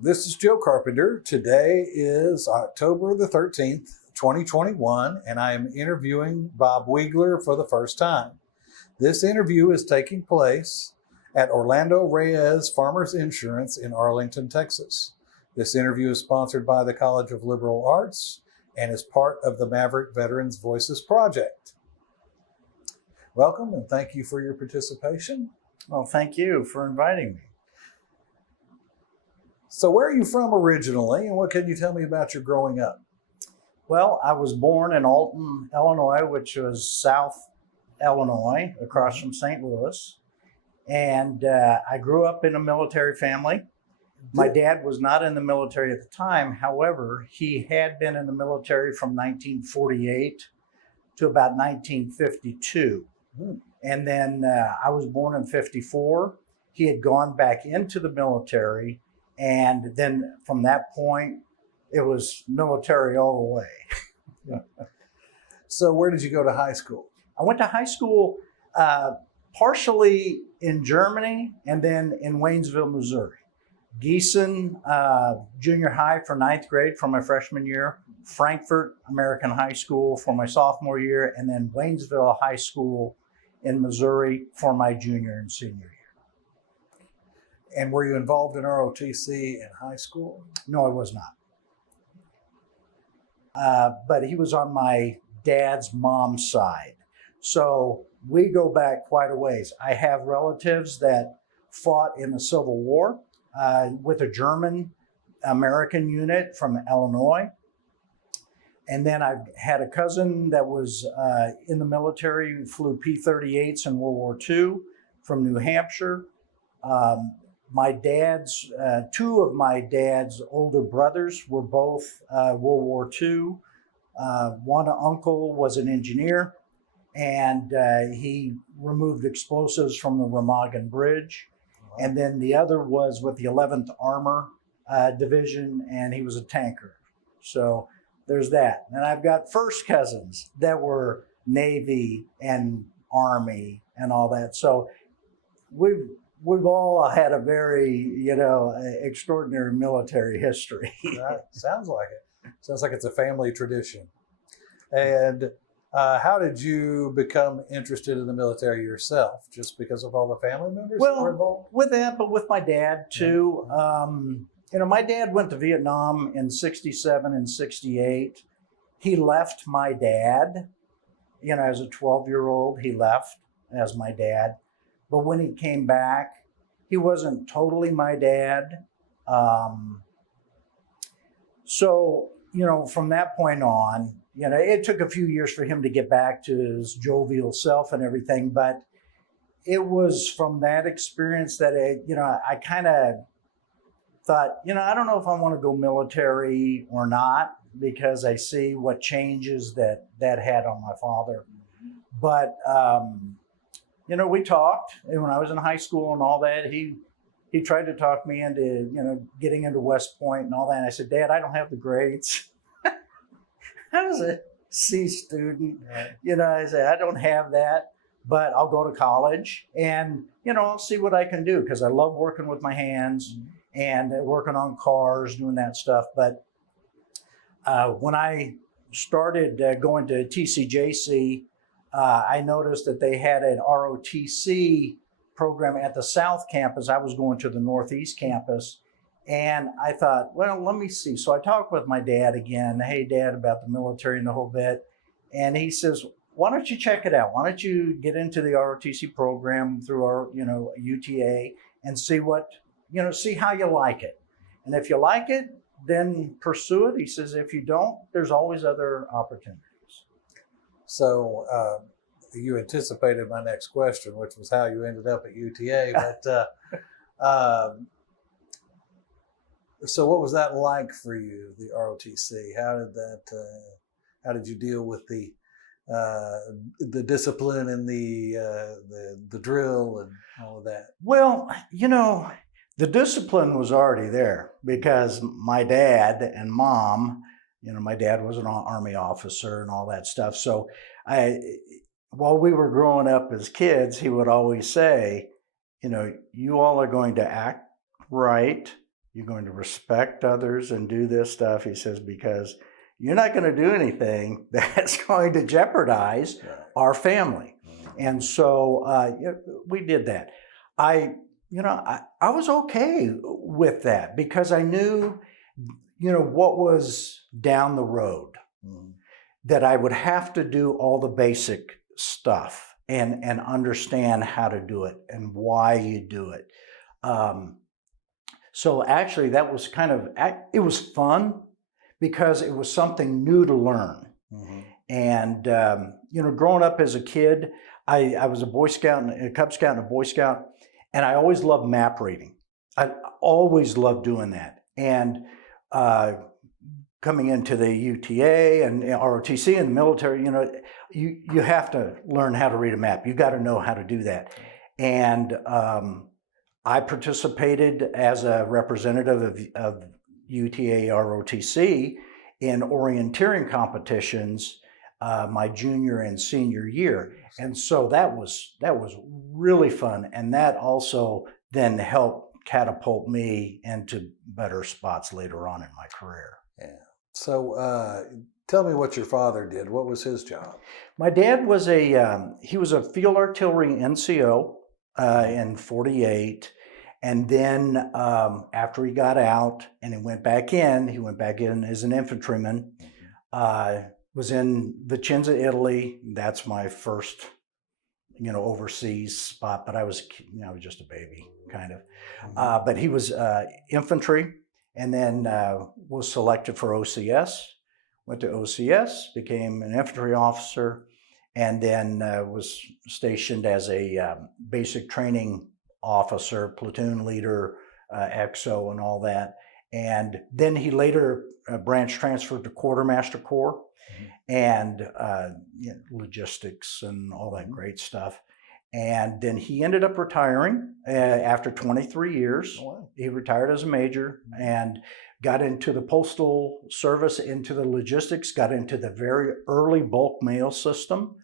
This is Joe Carpenter. Today is October the 13th, 2021, and I am interviewing Bob Weigler for the first time. This interview is taking place at Orlando Reyes Farmers Insurance in Arlington, Texas. This interview is sponsored by the College of Liberal Arts and is part of the Maverick Veterans Voices Project. Welcome and thank you for your participation. Well, thank you for inviting me. So where are you from originally, and what can you tell me about your growing up? Well, I was born in Alton, Illinois, which was South Illinois, across from St. Louis. And I grew up in a military family. My dad was not in the military at the time. However, he had been in the military from 1948 to about 1952. And then I was born in 54. He had gone back into the military. And then from that point, it was military all the way. So where did you go to high school? I went to high school partially in Germany and then in Waynesville, Missouri. Gießen Junior High for 9th grade for my freshman year, Frankfurt American High School for my sophomore year, and then Waynesville High School in Missouri for my junior and senior year. And were you involved in ROTC in high school? No, I was not. But he was on my dad's mom's side. So we go back quite a ways. I have relatives that fought in the Civil War with a German American unit from Illinois. And then I had a cousin that was in the military, flew P-38s in World War II from New Hampshire. My dad's, two of my dad's older brothers were both World War II. One uncle was an engineer, and he removed explosives from the Remagen Bridge. And then the other was with the 11th Armor Division, and he was a tanker. So there's that. And I've got first cousins that were Navy and Army and all that. So we've all had a very, extraordinary military history. Sounds like it. Sounds like it's a family tradition. And how did you become interested in the military yourself? Just because of all the family members that were involved? With that, but with my dad too. My dad went to Vietnam in 67 and 68. He left my dad, as a 12-year-old, he left as my dad. But when he came back, he wasn't totally my dad. So, from that point on, it took a few years for him to get back to his jovial self and everything. But it was from that experience that, I kind of thought, I don't know if I want to go military or not, because I see what changes that had on my father. But, we talked, and when I was in high school and all that, he tried to talk me into, getting into West Point and all that. And I said, Dad, I don't have the grades. I was a C student. Right. I said, I don't have that, but I'll go to college and, I'll see what I can do, because I love working with my hands and working on cars, doing that stuff. But when I started going to TCJC, I noticed that they had an ROTC program at the South Campus. I was going to the Northeast Campus, and I thought, well, let me see. So I talked with my dad again. Hey, Dad, about the military and the whole bit. And he says, why don't you check it out? Why don't you get into the ROTC program through our, UTA and see what, see how you like it. And if you like it, then pursue it. He says, if you don't, there's always other opportunities. So you anticipated my next question, which was how you ended up at UTA. But so what was that like for you, the ROTC? How did you deal with the discipline and the drill and all of that? Well, the discipline was already there, because my dad and mom, my dad was an Army officer and all that stuff. So while we were growing up as kids, he would always say, you all are going to act right. you're going to respect others and do this stuff. He says, because you're not going to do anything that's going to jeopardize our family. And so we did that. I was okay with that because I knew, what was down the road, that I would have to do all the basic stuff and understand how to do it and why you do it. So actually that was it was fun because it was something new to learn. And, growing up as a kid, I was a Boy Scout, and a Cub Scout and a Boy Scout, and I always loved map reading. I always loved doing that. And coming into the UTA and ROTC and the military, you have to learn how to read a map. You got to know how to do that. And I participated as a representative of UTA ROTC in orienteering competitions my junior and senior year. And so that was really fun. And that also then helped catapult me into better spots later on in my career. Yeah. So tell me what your father did. What was his job? My dad was he was a field artillery NCO in 48. And then after he got out and he went back in as an infantryman, was in Vicenza, Italy. That's my first, overseas spot, but I was just a baby, kind of. But he was infantry, and then was selected for OCS, went to OCS, became an infantry officer, and then was stationed as a basic training officer, platoon leader, XO and all that. And then he later branch transferred to Quartermaster Corps and logistics and all that great stuff. And then he ended up retiring after 23 years. Oh, wow. He retired as a major and got into the postal service, into the logistics, got into the very early bulk mail system,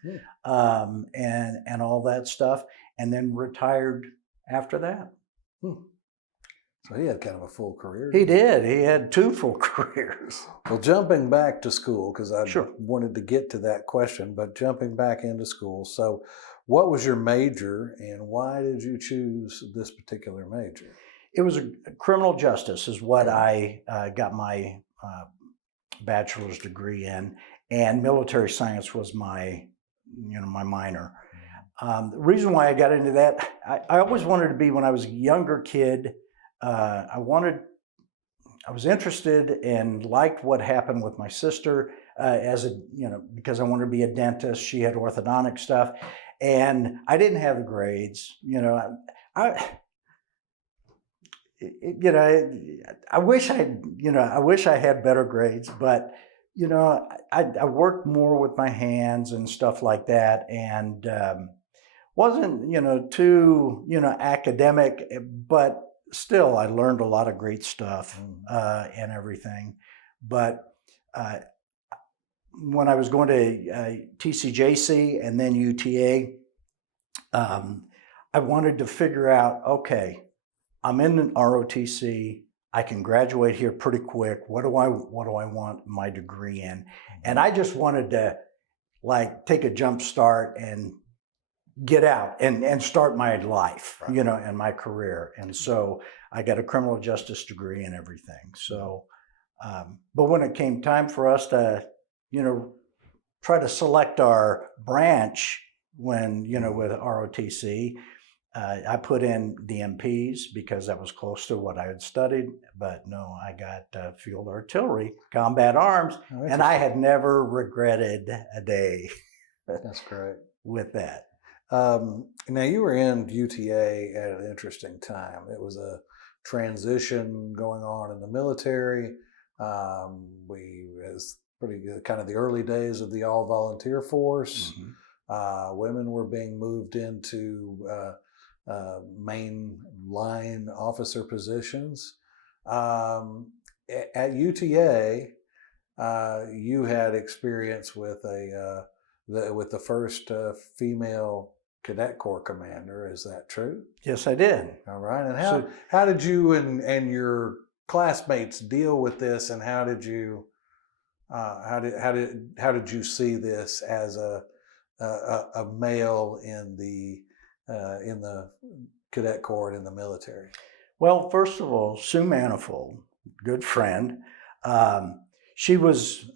and all that stuff, and then retired after that. So he had kind of a full career. He did. He had 2 full careers. Well, jumping back to school, because I Sure. wanted to get to that question, but jumping back into school. So what was your major and why did you choose this particular major? It was criminal justice is what I got my bachelor's degree in, and military science was my minor. The reason why I got into that, I always wanted to be, when I was a younger kid, I was interested and liked what happened with my sister because I wanted to be a dentist. She had orthodontic stuff, and I didn't have the grades. I wish I had better grades, but I worked more with my hands and stuff like that, and wasn't too academic, but still I learned a lot of great stuff and everything. But when I was going to TCJC and then UTA, I wanted to figure out, okay, I'm in an ROTC. I can graduate here pretty quick. What do I want my degree in? And I just wanted to take a jump start and get out and start my life, and my career. And so I got a criminal justice degree and everything. So, but when it came time for us to, try to select our branch when, with ROTC, I put in the MPs because that was close to what I had studied, but no, I got field artillery, combat arms, and I had never regretted a day. That's great. With that. Now you were in UTA at an interesting time. It was a transition going on in the military. As pretty good, kind of the early days of the all-volunteer force. Women were being moved into main line officer positions. At UTA, you had experience with the first female Cadet Corps commander. Is that true? Yes, I did. All right. And how did you and your classmates deal with this, and how did you how did you see this as a male in the cadet corps and in the military? Well, first of all, Sue Manifold, good friend. She was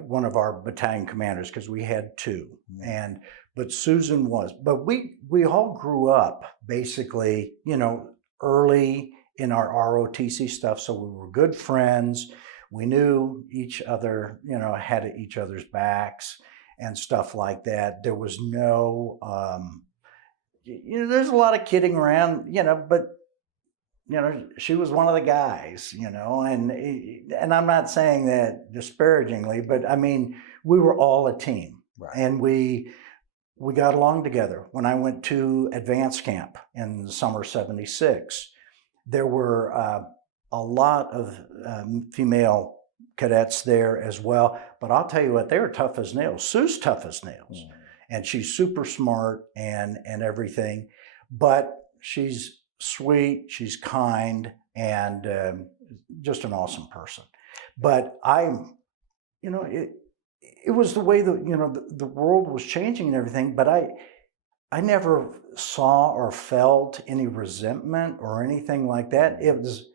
one of our battalion commanders because we had two, but Susan was. But we all grew up basically, early in our ROTC stuff, so we were good friends. We knew each other, had each other's backs and stuff like that. There was no, there's a lot of kidding around, but she was one of the guys, and I'm not saying that disparagingly, but I mean, we were all a team, right. And we got along together. When I went to advanced camp in the summer '76, there were a lot of female cadets there as well. But I'll tell you what, they were tough as nails. Sue's tough as nails, and she's super smart and everything, but she's sweet, she's kind, and just an awesome person. But it was the way that the world was changing and everything. But I never saw or felt any resentment or anything like that. It was,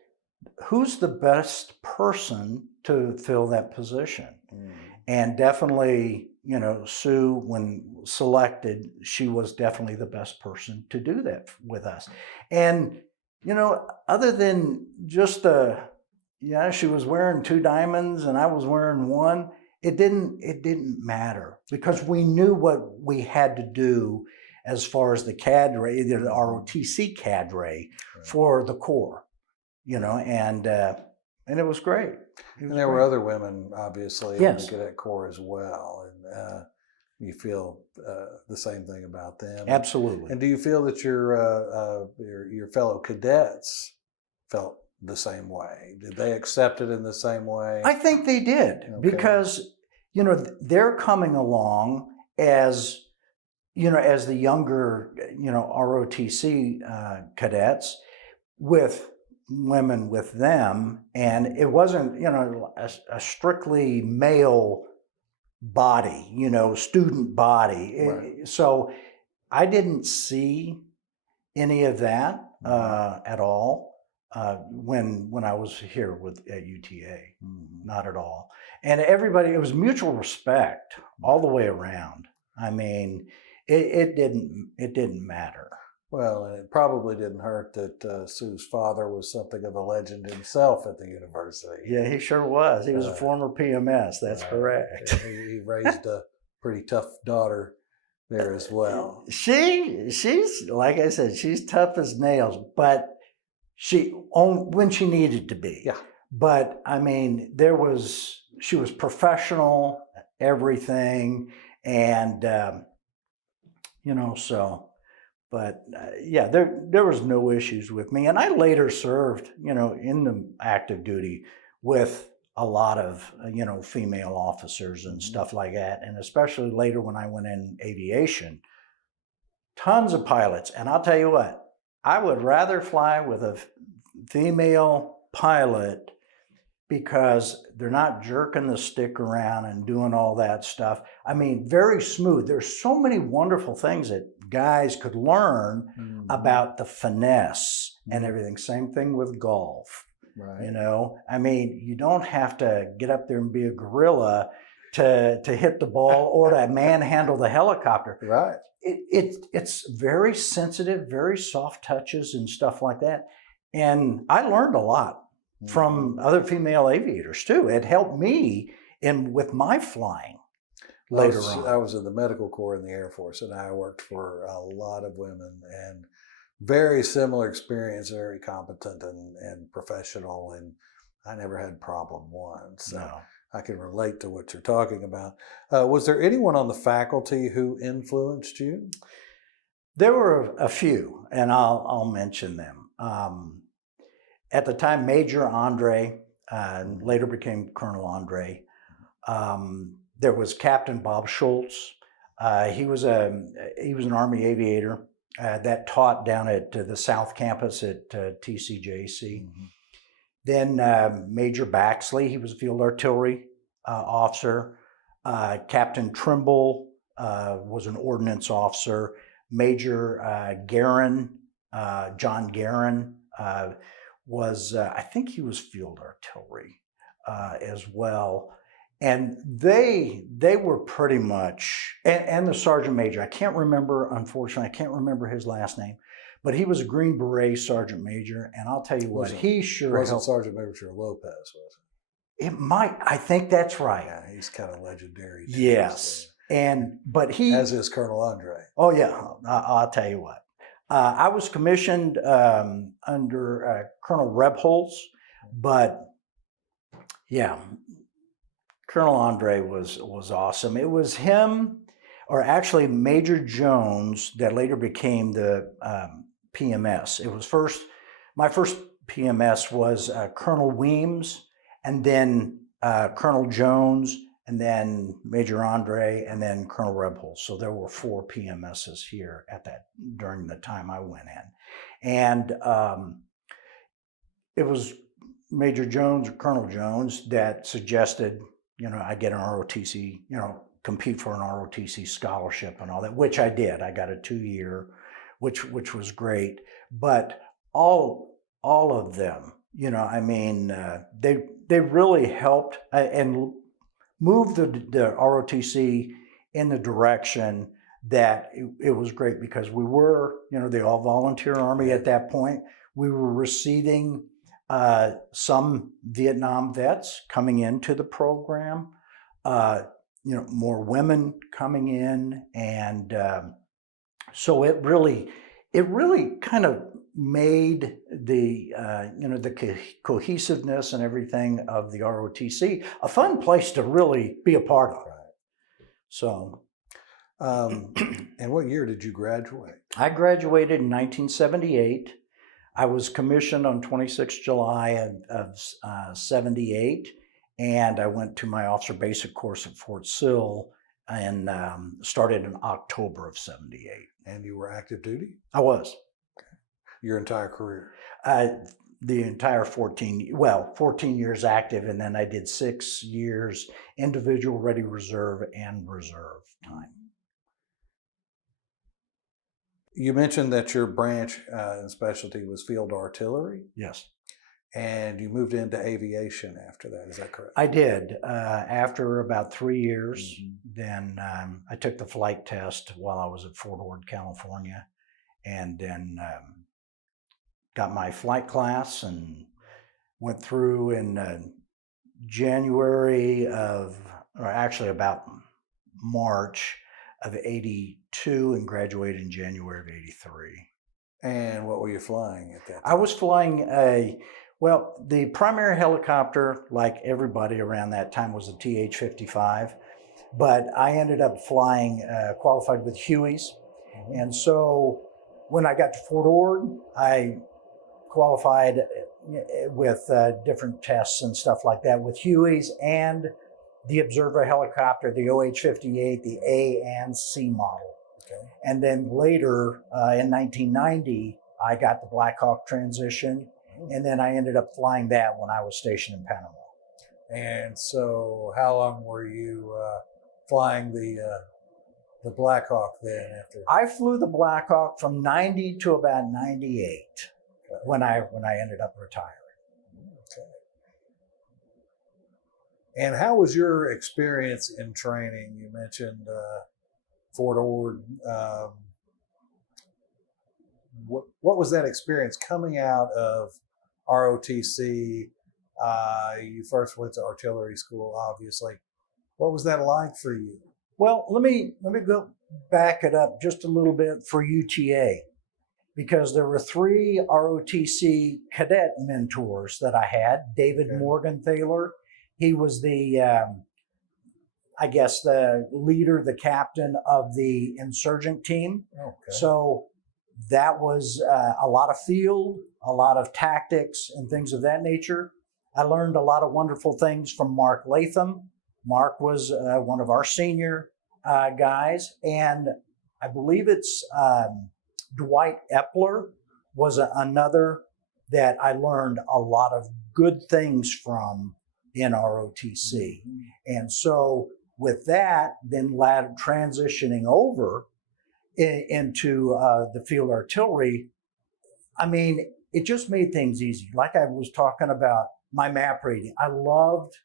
who's the best person to fill that position? And definitely, Sue, when selected, she was definitely the best person to do that with us. And, other than just she was wearing 2 diamonds and I was wearing 1, it didn't matter, because we knew what we had to do as far as the cadre, the ROTC cadre, for the Corps, and it was great. And there were other women, obviously, in the Cadet Corps as well. And you feel the same thing about them. Absolutely. And do you feel that your fellow cadets felt the same way? Did they accept it in the same way? I think they did, because, they're coming along as, as the younger, ROTC cadets, with women with them, and it wasn't, a strictly male body, student body. Right. So I didn't see any of that at all when I was here at UTA. Not at all. And everybody, it was mutual respect all the way around. I mean, it didn't matter. Well, and it probably didn't hurt that Sue's father was something of a legend himself at the university. Yeah, he sure was. He was a former PMS. That's correct. He raised a pretty tough daughter there as well. She's like I said, she's tough as nails, but when she needed to be. Yeah. But I mean, she was professional, everything, and so. But there was no issues with me. And I later served, in the active duty with a lot of, female officers and stuff like that. And especially later when I went in aviation, tons of pilots. And I'll tell you what, I would rather fly with a female pilot, because they're not jerking the stick around and doing all that stuff. I mean, very smooth. There's so many wonderful things that guys could learn about the finesse and everything. Same thing with golf. Right. I mean, you don't have to get up there and be a gorilla to hit the ball or to manhandle the helicopter. Right. It's very sensitive, very soft touches and stuff like that. And I learned a lot from other female aviators too. It helped me with my flying later on. I was in the medical corps in the Air Force, and I worked for a lot of women, and very similar experience, very competent and professional, and I never had problem once. So no. I can relate to what you're talking about. Was there anyone on the faculty who influenced you? There were a few, and I'll mention them. At the time, Major Andre, later became Colonel Andre. There was Captain Bob Schultz. He was an Army aviator that taught down at the South Campus at TCJC. Then Major Baxley, he was a field artillery officer. Captain Trimble was an ordnance officer. Major Guerin, John Guerin, was, I think he was field artillery as well. And they were pretty much, and the sergeant major, I can't remember, unfortunately, I can't remember his last name, but he was a Green Beret sergeant major. And I'll tell you what, he sure wasn't helped. Sergeant Major Lopez, was It might, I think that's right. it? Yeah, he's kind of legendary. Yes. But he, as is Colonel Andre. oh yeah, I'll tell you what. I was commissioned under Colonel Rebholz, but yeah, Colonel Andre was awesome. It was him, or actually Major Jones, that later became the PMS. It was my first PMS was Colonel Weems, and then Colonel Jones, and then Major Andre, and then Colonel Rebholz. So there were 4 PMSs here during the time I went in. And it was Major Jones or Colonel Jones that suggested, I get an ROTC, compete for an ROTC scholarship and all that, which I did. I got a 2-year, which was great. But all of them, they really helped and moved the ROTC in the direction that it was great, because we were, the all-volunteer Army at that point. We were receiving some Vietnam vets coming into the program, more women coming in. And so it really kind of made the the cohesiveness and everything of the ROTC a fun place to really be a part of. So, and what year did you graduate? I graduated in 1978. I was commissioned on 26 July of 78, and I went to my officer basic course at Fort Sill and started in October of 78. And you were active duty? I was. Your entire career? The entire 14 years active, and then I did 6 years individual ready reserve and reserve time. You mentioned that your branch and specialty was field artillery? Yes. And you moved into aviation after that, is that correct? I did. After about 3 years, then I took the flight test while I was at Fort Ord, California, and then got my flight class and went through in January about March of 82, and graduated in January of 83. And what were you flying at that time? I was flying the primary helicopter, like everybody around that time, was a TH-55, but I ended up flying, qualified with Hueys. And so when I got to Fort Ord, I qualified with different tests and stuff like that with Hueys and the observer helicopter, the OH-58, the A and C model. Okay. And then later in 1990, I got the Black Hawk transition, and then I ended up flying that when I was stationed in Panama. And so how long were you flying the Black Hawk then after? I flew the Black Hawk from 90 to about 98 when I ended up retiring. Okay. And how was your experience in training? You mentioned Fort Ord. What was that experience coming out of ROTC? You first went to artillery school, obviously. What was that like for you? Well, let me go back it up just a little bit for UTA, because there were 3 ROTC cadet mentors that I had. David Morgenthaler, he was the leader, the captain of the insurgent team. Okay. So that was a lot of field, a lot of tactics and things of that nature. I learned a lot of wonderful things from Mark Latham. Mark was one of our senior guys, and I believe it's Dwight Epler was another that I learned a lot of good things from in ROTC. And so with that, then transitioning over into the field artillery, I mean, it just made things easy. Like I was talking about my map reading. I loved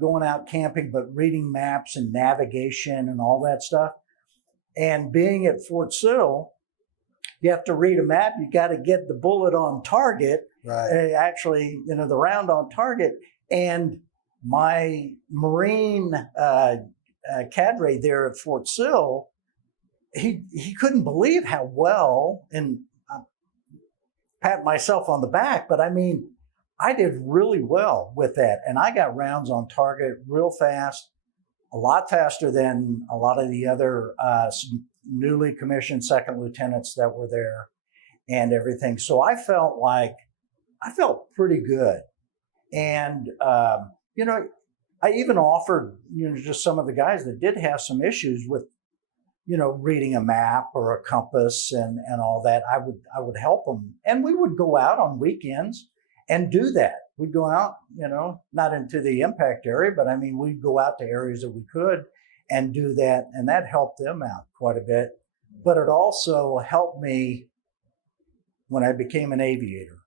going out camping, but reading maps and navigation and all that stuff. And being at Fort Sill, you have to read a map. You got to get the bullet on target. Right. Actually, the round on target. And my Marine cadre there at Fort Sill, he couldn't believe how well, and I pat myself on the back, but I mean, I did really well with that. And I got rounds on target real fast, a lot faster than a lot of the other newly commissioned second lieutenants that were there and everything. So I felt pretty good. And, I even offered, just some of the guys that did have some issues with, reading a map or a compass and all that. I would help them. And we would go out on weekends and do that. We'd go out, not into the impact area, but I mean, we'd go out to areas that we could and do that. And that helped them out quite a bit. But it also helped me when I became an aviator.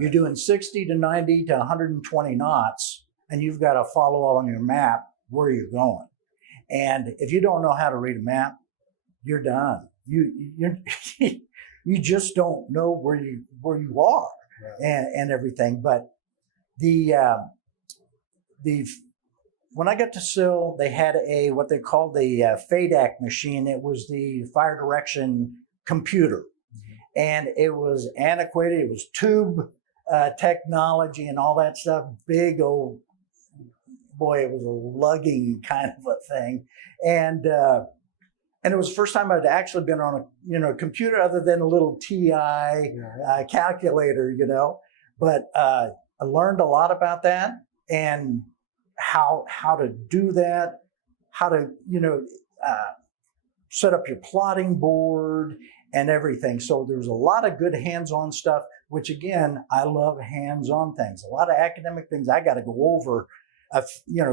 You're doing 60 to 90 to 120 knots, and you've got to follow on your map where you're going. And if you don't know how to read a map, you're done. You just don't know where you are. Right. And everything. But when I got to SIL, they had what they called the FADAC machine. It was the fire direction computer. Mm-hmm. And it was antiquated. It was tube technology and all that stuff. Big old, boy, it was a lugging kind of a thing. And it was the first time I'd actually been on a computer other than a little TI calculator, But I learned a lot about that and how to do that, how to set up your plotting board and everything. So there was a lot of good hands-on stuff, which again, I love hands-on things. A lot of academic things I got to go over,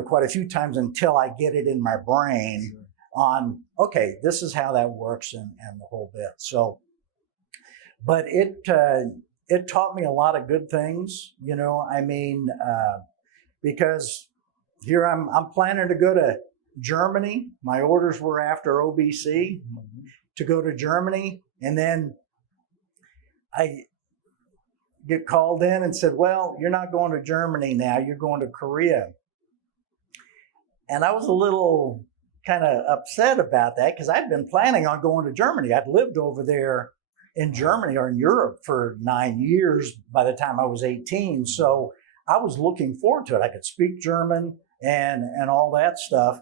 quite a few times until I get it in my brain. Sure. On, okay, this is how that works and the whole bit. So, but it taught me a lot of good things, because here I'm planning to go to Germany. My orders were after OBC to go to Germany. And then I get called in and said, well, you're not going to Germany now, you're going to Korea. And I was a little kind of upset about that because I'd been planning on going to Germany. I'd lived over there in Germany or in Europe for 9 years by the time I was 18. So I was looking forward to it. I could speak German and all that stuff.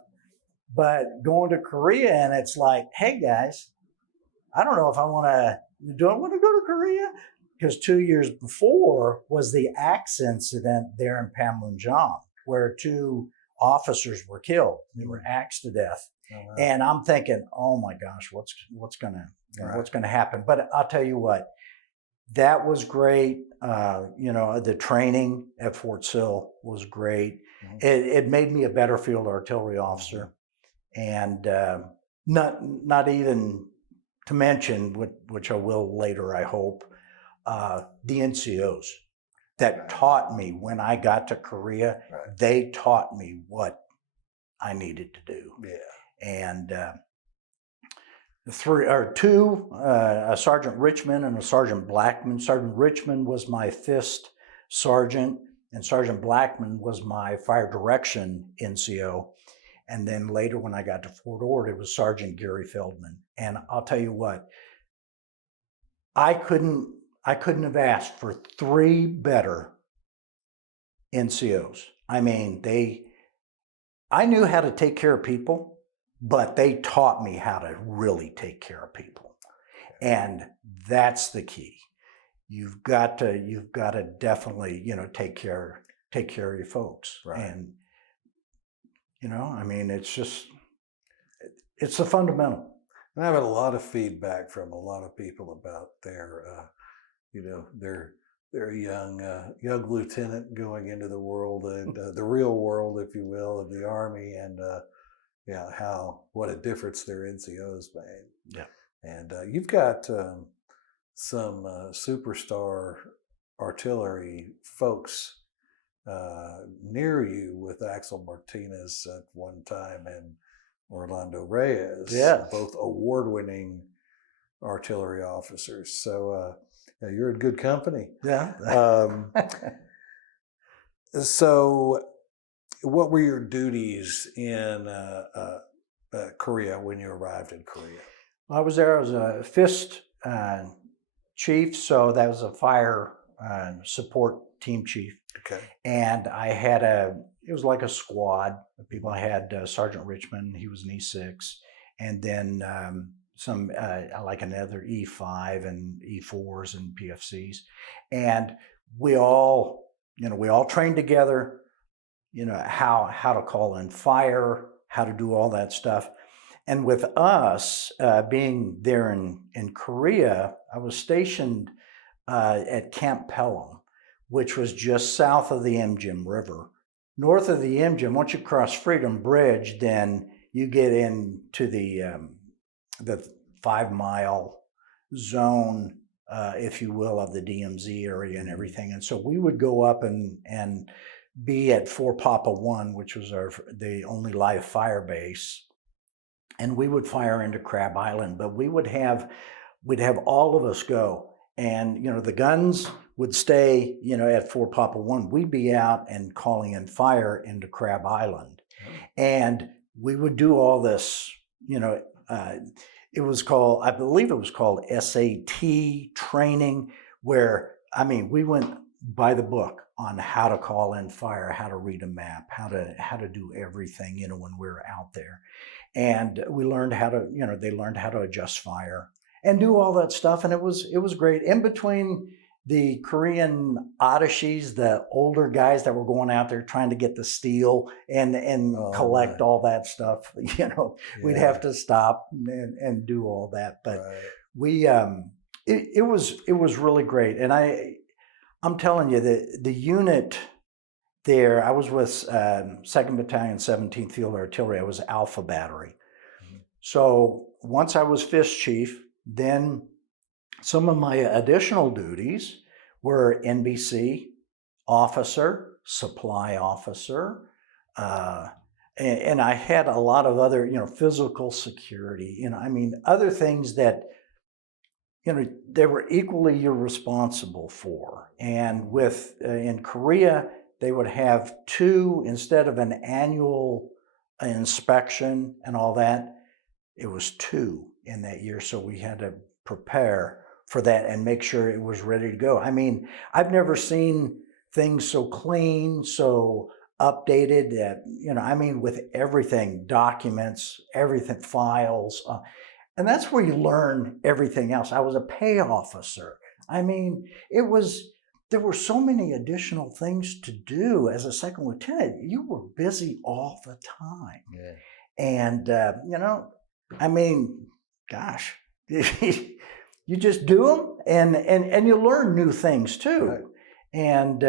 But going to Korea and it's like, hey guys, I don't know if do I want to go to Korea? Because 2 years before was the axe incident there in Panmunjom, where 2 officers were killed. They were axed to death. Oh, wow. And I'm thinking, oh my gosh, what's gonna happen? But I'll tell you what, that was great. The training at Fort Sill was great. Mm-hmm. It made me a better field artillery officer. And not even to mention, which I will later, I hope, the NCOs that taught me when I got to Korea. Right. They taught me what I needed to do. Yeah. And two, a Sergeant Richmond and a Sergeant Blackman. Sergeant Richmond was my fist sergeant, and Sergeant Blackman was my fire direction NCO. And then later when I got to Fort Ord, it was Sergeant Gary Feldman. And I'll tell you what, I couldn't have asked for 3 better NCOs. I mean, I knew how to take care of people, but they taught me how to really take care of people. And that's the key. You've got to definitely, take care of your folks. Right. And, it's the fundamental. And I've had a lot of feedback from a lot of people about their they're a young lieutenant going into the world and the real world, if you will, of the Army, and what a difference their NCOs made. Yeah. And you've got some superstar artillery folks near you with Axel Martinez at one time and Orlando Reyes, both award-winning artillery officers. So you're in good company. Yeah. So what were your duties in Korea when you arrived in Korea? I was there as a fist chief, so that was a fire support team chief. Okay. And I had it was like a squad of people. I had Sergeant Richmond, he was an E6, and then some like another E5 and E4s and PFCs. And we all trained together, how to call in fire, how to do all that stuff. And with us being there in Korea, I was stationed at Camp Pelham, which was just south of the Imjim River. North of the Imjim, once you cross Freedom Bridge, then you get into the 5-mile zone, if you will, of the DMZ area and everything. And so we would go up and be at Fort Papa 1, which was the only live fire base. And we would fire into Crab Island, but we'd have all of us go. And, the guns would stay, at Fort Papa 1. We'd be out and calling in fire into Crab Island. And we would do all this, it was called, I believe it was called SAT training, where, we went by the book on how to call in fire, how to read a map, how to do everything, when we were out there. And we learned how to, they learned how to adjust fire and do all that stuff. And it was great. In between the Korean attaches, the older guys that were going out there trying to get the steel and collect all that stuff, we'd have to stop and do all that. But we, it was really great. And I'm telling you, the unit there, I was with 2nd Battalion, 17th Field Artillery. I was Alpha Battery. So once I was fist chief, then some of my additional duties were NBC officer, supply officer, and I had a lot of other, physical security, other things that, they were equally you're responsible for. And in Korea, they would have 2 instead of an annual inspection and all that. It was 2 in that year, so we had to prepare for that and make sure it was ready to go. I've never seen things so clean, so updated that, with everything, documents, everything, files, and that's where you learn everything else. I was a pay officer. There were so many additional things to do as a second lieutenant. You were busy all the time. Yeah. And, gosh, you just do them and you learn new things too. Right. And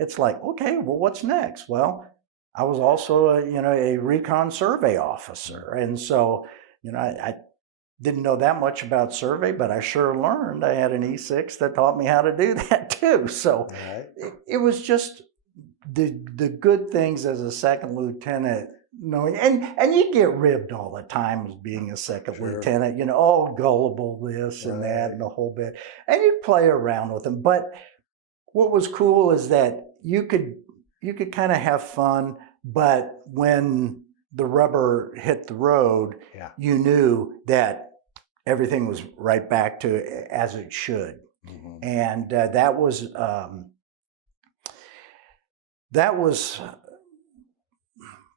it's like, okay, well, what's next? Well, I was also, a recon survey officer. And so, I didn't know that much about survey, but I sure learned. I had an E6 that taught me how to do that too. So it was just the good things as a second lieutenant, knowing, and you get ribbed all the time as being a second lieutenant, all gullible this and that and the whole bit. And you play around with them. But what was cool is that you could kind of have fun, but when the rubber hit the road, you knew that everything was right back to as it should. Mm-hmm. And that was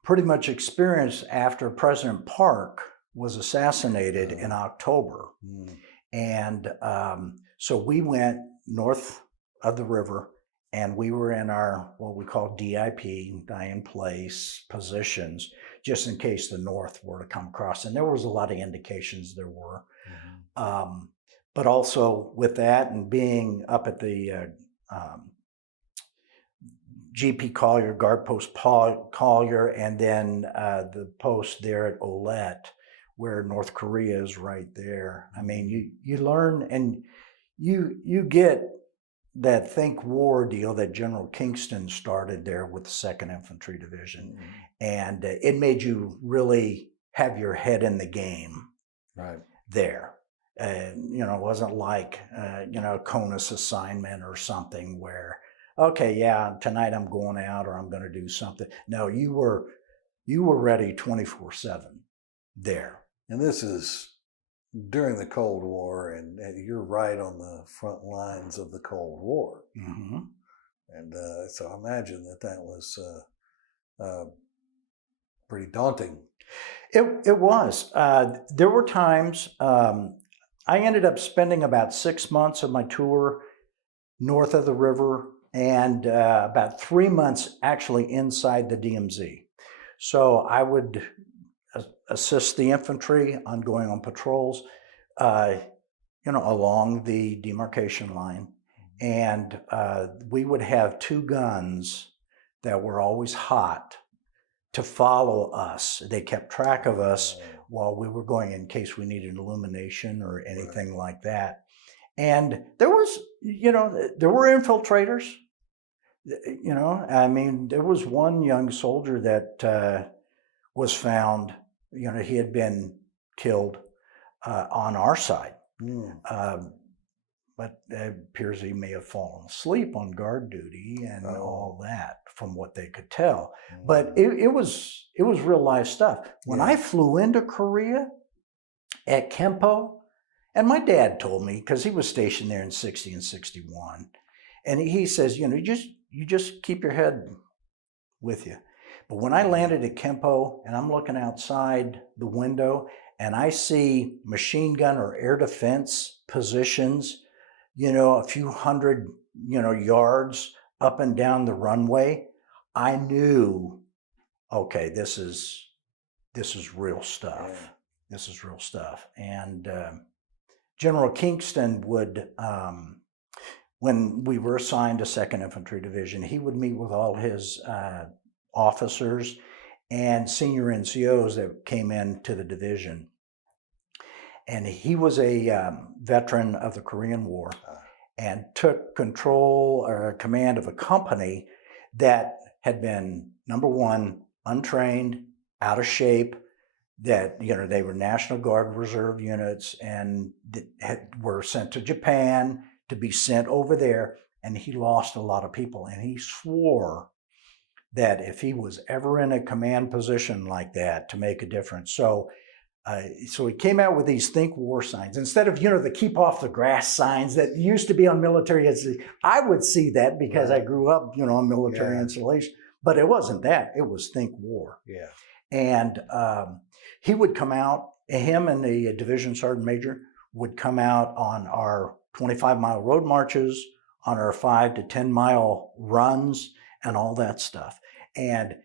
pretty much experienced after President Park was assassinated in October. Mm. And so we went north of the river, and we were in our, what we call DIP, die in place positions, just in case the North were to come across. And there was a lot of indications there were. Mm-hmm. but also with that and being up at the GP Collier, Guard Post Collier, and then the post there at Olet, where North Korea is right there. I mean, you learn and you get that think war deal that General Kingston started there with the 2nd Infantry Division. Mm-hmm. And it made you really have your head in the game there. It wasn't like, a CONUS assignment or something where, okay, yeah, tonight I'm going out or I'm going to do something. No, you were ready 24/7 there. And this is during the Cold War, and you're right on the front lines of the Cold War. Mm-hmm. And so I imagine that was pretty daunting. It was. There were times I ended up spending about 6 months of my tour north of the river and about 3 months actually inside the DMZ. So I would assist the infantry on going on patrols, along the demarcation line. And we would have 2 guns that were always hot to follow us. They kept track of us while we were going in case we needed illumination or anything like that. And there was, there were infiltrators. There was one young soldier that was found, he had been killed on our side. But it appears he may have fallen asleep on guard duty and all that from what they could tell. But it was real live stuff. When I flew into Korea at Kempo, and my dad told me, because he was stationed there in 60 and 61, and he says, you just keep your head with you. But when I landed at Kempo and I'm looking outside the window and I see machine gun or air defense positions, a few hundred, yards up and down the runway, I knew, okay, this is real stuff. Yeah. This is real stuff. And General Kingston would, when we were assigned to 2nd Infantry Division, he would meet with all his officers and senior NCOs that came into the division. And he was a veteran of the Korean War and took control or command of a company that had been, number one, untrained, out of shape, that, they were National Guard Reserve units and were sent to Japan to be sent over there. And he lost a lot of people. And he swore that if he was ever in a command position like that, to make a difference. So he came out with these think war signs instead of, the keep off the grass signs that used to be on military. I would see that because I grew up, on military installation, but it wasn't that. It was think war. Yeah. And he would come out, him and the division sergeant major would come out on our 25-mile road marches, on our 5 to 10 mile runs and all that stuff. And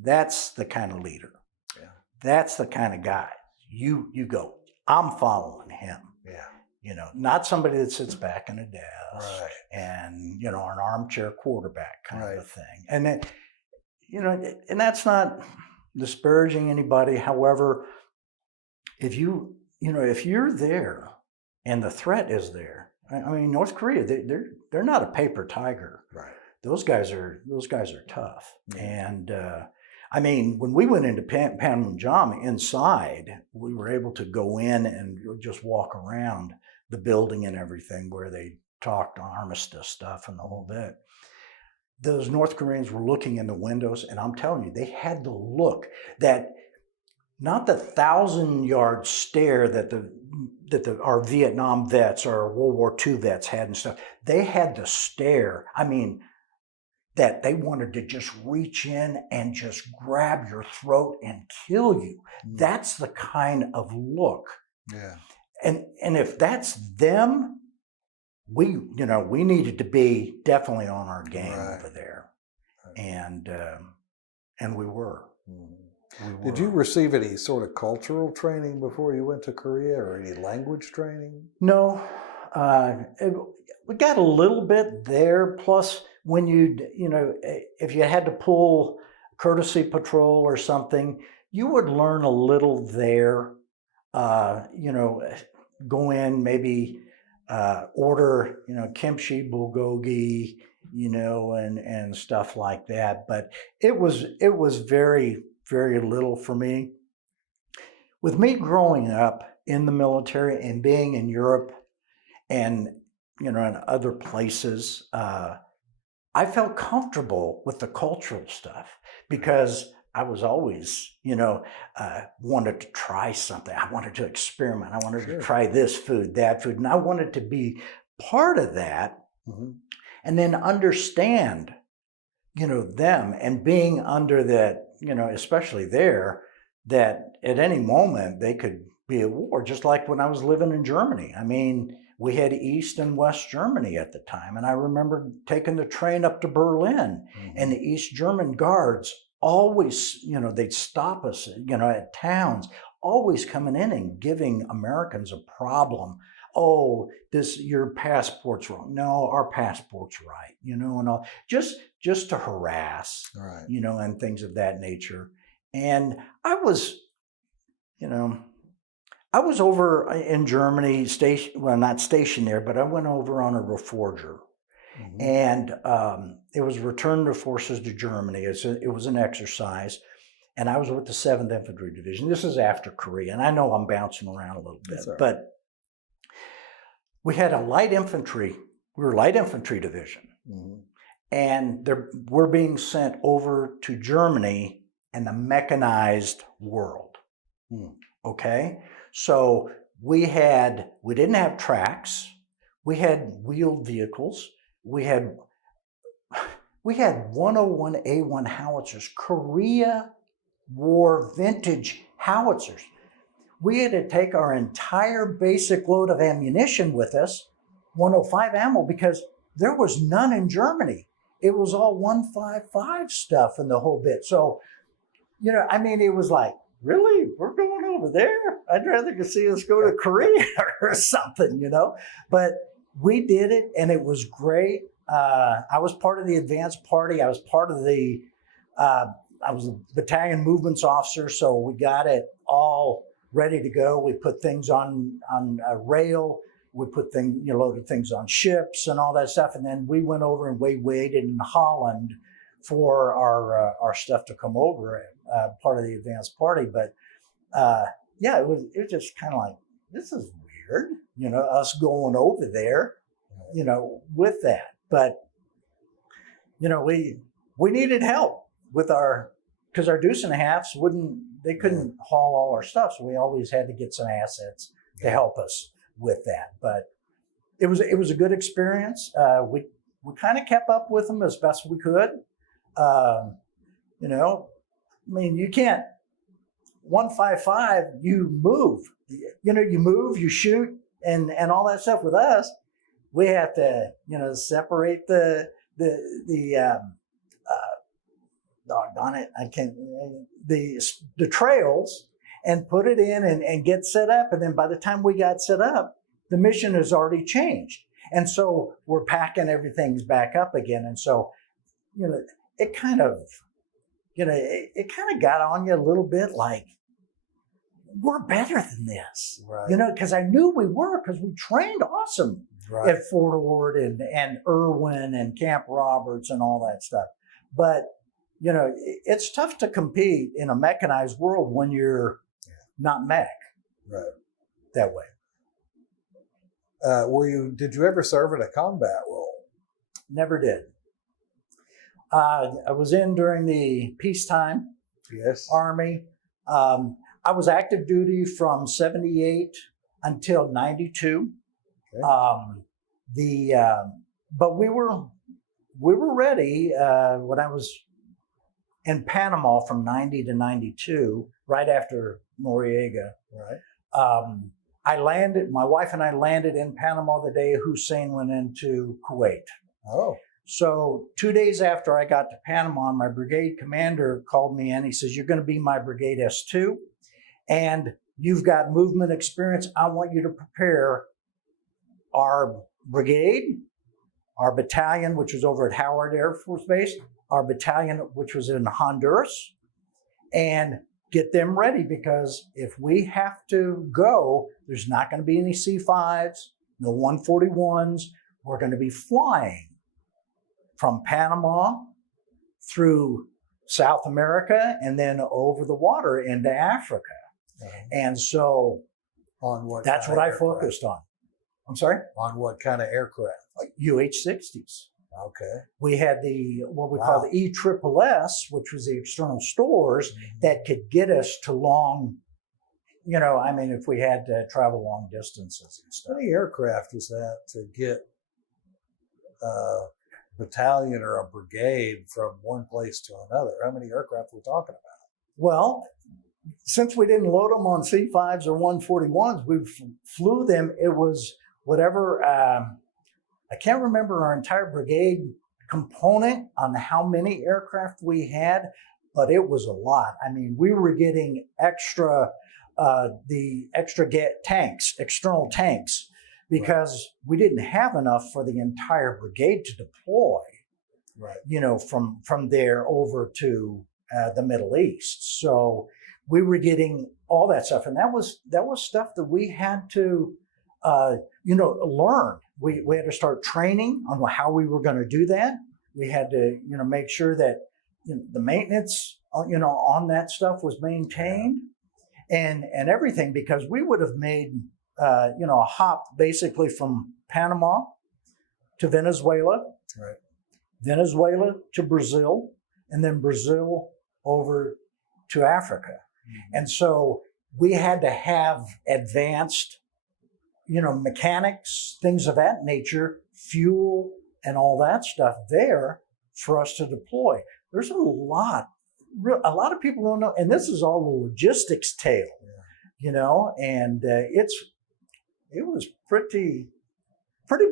that's the kind of leader. Yeah. That's the kind of guy. You go, I'm following him. Yeah. Not somebody that sits back in a desk and, an armchair quarterback kind of a thing. And then, and that's not disparaging anybody. However, if you're there and the threat is there, North Korea, they're not a paper tiger. Right. Those guys are tough. Mm-hmm. And when we went into Panmunjom inside, we were able to go in and just walk around the building and everything where they talked armistice stuff and the whole bit. Those North Koreans were looking in the windows, and I'm telling you, they had the look that, not the 1,000-yard stare that our Vietnam vets or World War II vets had and stuff. They had the stare. That they wanted to just reach in and just grab your throat and kill you. That's the kind of look. Yeah. And if that's them, we needed to be definitely on our game over there. Right. And we were. Mm-hmm. Did you receive any sort of cultural training before you went to Korea, or any language training? No, We got a little bit there. Plus, when if you had to pull courtesy patrol or something, you would learn a little there. You know, go in, maybe order, kimchi, bulgogi, and stuff like that. But it was very, very little for me. With me growing up in the military and being in Europe and in other places, I felt comfortable with the cultural stuff because I was always, wanted to try something. I wanted to experiment. I wanted to try this food, that food, and I wanted to be part of that, and then understand, them and being under that, especially there, that at any moment they could be at war, just like when I was living in Germany. I mean, we had East and West Germany at the time. And I remember taking the train up to Berlin, and the East German guards always, they'd stop us, at towns, always coming in and giving Americans a problem. Oh, your passport's wrong. No, our passport's right, and all, just to harass, Right. And things of that nature. And I was over in Germany, not stationed there, but I went over on a reforger. And it was Return to Forces to Germany. It was an exercise. And I was with the 7th Infantry Division. This is after Korea. And I know I'm bouncing around a little bit, but we had a light infantry. We were light infantry division. And we're being sent over to Germany and the mechanized world. Okay? So we didn't have tracks. We had wheeled vehicles. We had 101A1 howitzers, Korea War vintage howitzers. We had to take our entire basic load of ammunition with us, 105 ammo, because there was none in Germany. It was all 155 stuff and the whole bit. So, it was like, really? We're going over there? I'd rather see us go to Korea or something, But we did it, and it was great. I was part of the advanced party. I was part of I was a battalion movements officer, so we got it all ready to go. We put things on a rail. We put loaded things on ships and all that stuff. And then we went over and we waited in Holland for our stuff to come over, part of the advanced party. But it was just kind of like, this is weird, us going over there, with that. But, we needed help with because our deuce and a halves couldn't haul all our stuff. So we always had to get some assets to help us with that. But it was a good experience. We kind of kept up with them as best we could. You can't 155, you move, you shoot and all that stuff. With us, we have to, separate the doggone it, I can't, the trails and put it in and get set up. And then by the time we got set up, the mission has already changed. And so we're packing everything back up again. And so, it kind of got on you a little bit like, we're better than this, right. Because I knew we were, because we trained awesome at Fort Ord and Irwin and Camp Roberts and all that stuff. But, it's tough to compete in a mechanized world when you're not mech. Right. That way. Did you ever serve in a combat role? Never did. I was in during the peacetime Army. I was active duty from 78 until 92. Okay. But we were ready when I was in Panama from 90 to 92, right after Noriega. Right. My wife and I landed in Panama the day Hussein went into Kuwait. Oh. So 2 days after I got to Panama, my brigade commander called me in. He says, you're going to be my brigade S2, and you've got movement experience. I want you to prepare our brigade, our battalion, which was over at Howard Air Force Base, our battalion, which was in Honduras, and get them ready, because if we have to go, there's not going to be any C-5s, no 141s. We're going to be flying from Panama through South America and then over the water into Africa. And so that's what I focused on. I'm sorry? On what kind of aircraft? UH-60s. Okay. We had what we call the ESSS, which was the external stores that could get us to long, if we had to travel long distances and stuff. How many aircraft is that to get a battalion or a brigade from one place to another? How many aircraft are we talking about? Well, since we didn't load them on C-5s or 141s, we flew them. It was whatever, I can't remember our entire brigade component on how many aircraft we had, but it was a lot. I mean, we were getting tanks, external tanks, because we didn't have enough for the entire brigade to deploy, from there over to the Middle East. So we were getting all that stuff, and that was stuff that we had to, learn. We had to start training on how we were going to do that. We had to, make sure that the maintenance, on that stuff was maintained, and everything, because we would have made, a hop basically from Panama to Venezuela, Venezuela to Brazil, and then Brazil over to Africa. And so we had to have advanced, mechanics, things of that nature, fuel, and all that stuff there for us to deploy. There's a lot of people don't know, and this is all the logistics tale, and it was pretty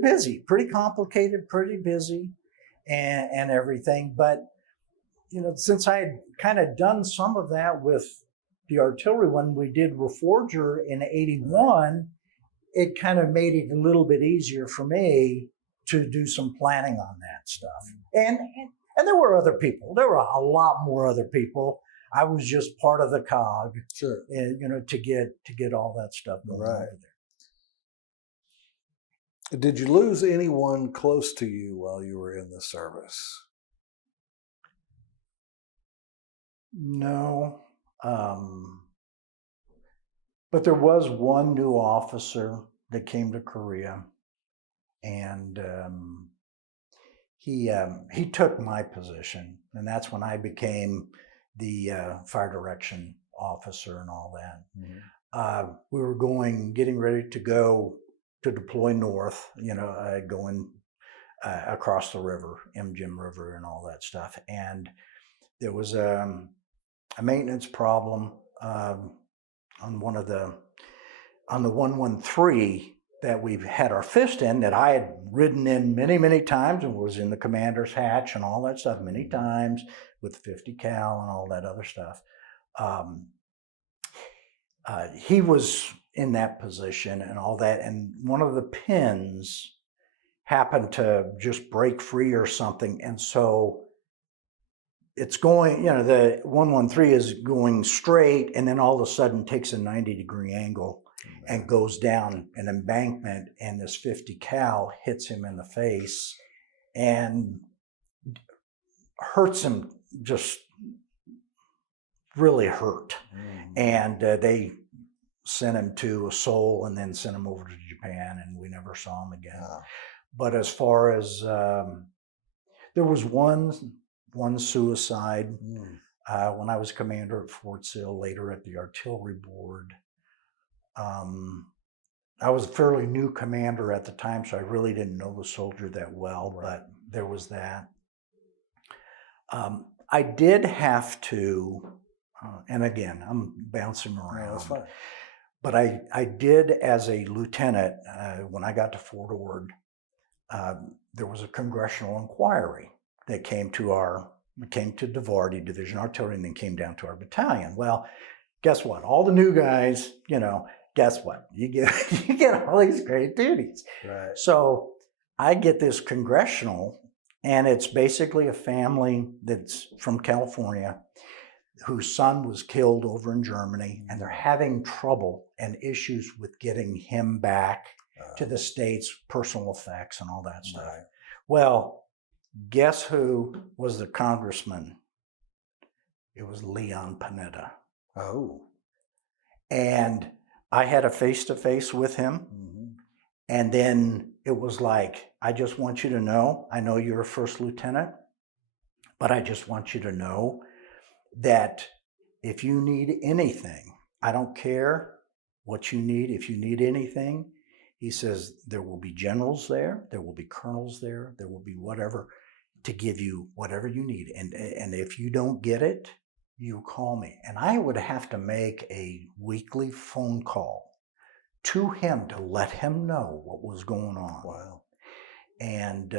busy, pretty complicated, pretty busy, and everything. But since I had kind of done some of that with the artillery when we did Reforger in '81, it kind of made it a little bit easier for me to do some planning on that stuff. And there were other people. There were a lot more other people. I was just part of the cog, to get all that stuff going over there. Did you lose anyone close to you while you were in the service? No. But there was one new officer that came to Korea, and he took my position, and that's when I became the fire direction officer and all that. We were getting ready to go to deploy north, going across the river, Jim River, and all that stuff, and there was a maintenance problem on the 113 that we've had our fist in, that I had ridden in many, many times and was in the commander's hatch and all that stuff many times with 50 cal and all that other stuff. He was in that position and all that, and one of the pins happened to just break free or something, and so it's going, the 113 is going straight, and then all of a sudden takes a 90-degree angle and goes down an embankment, and this 50 cal hits him in the face and hurts him, just really hurt. And they sent him to Seoul and then sent him over to Japan, and we never saw him again. But as far as there was one suicide when I was commander at Fort Sill, later at the artillery board. I was a fairly new commander at the time, so I really didn't know the soldier that well, but there was that. I did have to, and again, I'm bouncing around. That's fine. But I did, as a lieutenant, when I got to Fort Ord, there was a congressional inquiry that came to Duvardy Division Artillery and then came down to our battalion. Well, guess what? All the new guys, guess what? You get you get all these great duties. Right. So I get this congressional, and it's basically a family that's from California whose son was killed over in Germany, and they're having trouble and issues with getting him back to the States, personal effects and all that stuff. Right. Well, guess who was the congressman? It was Leon Panetta. Oh. And I had a face-to-face with him. Mm-hmm. And then it was like, I just want you to know, I know you're a first lieutenant, but I just want you to know that if you need anything, I don't care what you need. If you need anything, he says, there will be generals there will be colonels there will be whatever to give you whatever you need. And if you don't get it, you call me. And I would have to make a weekly phone call to him to let him know what was going on. Wow. And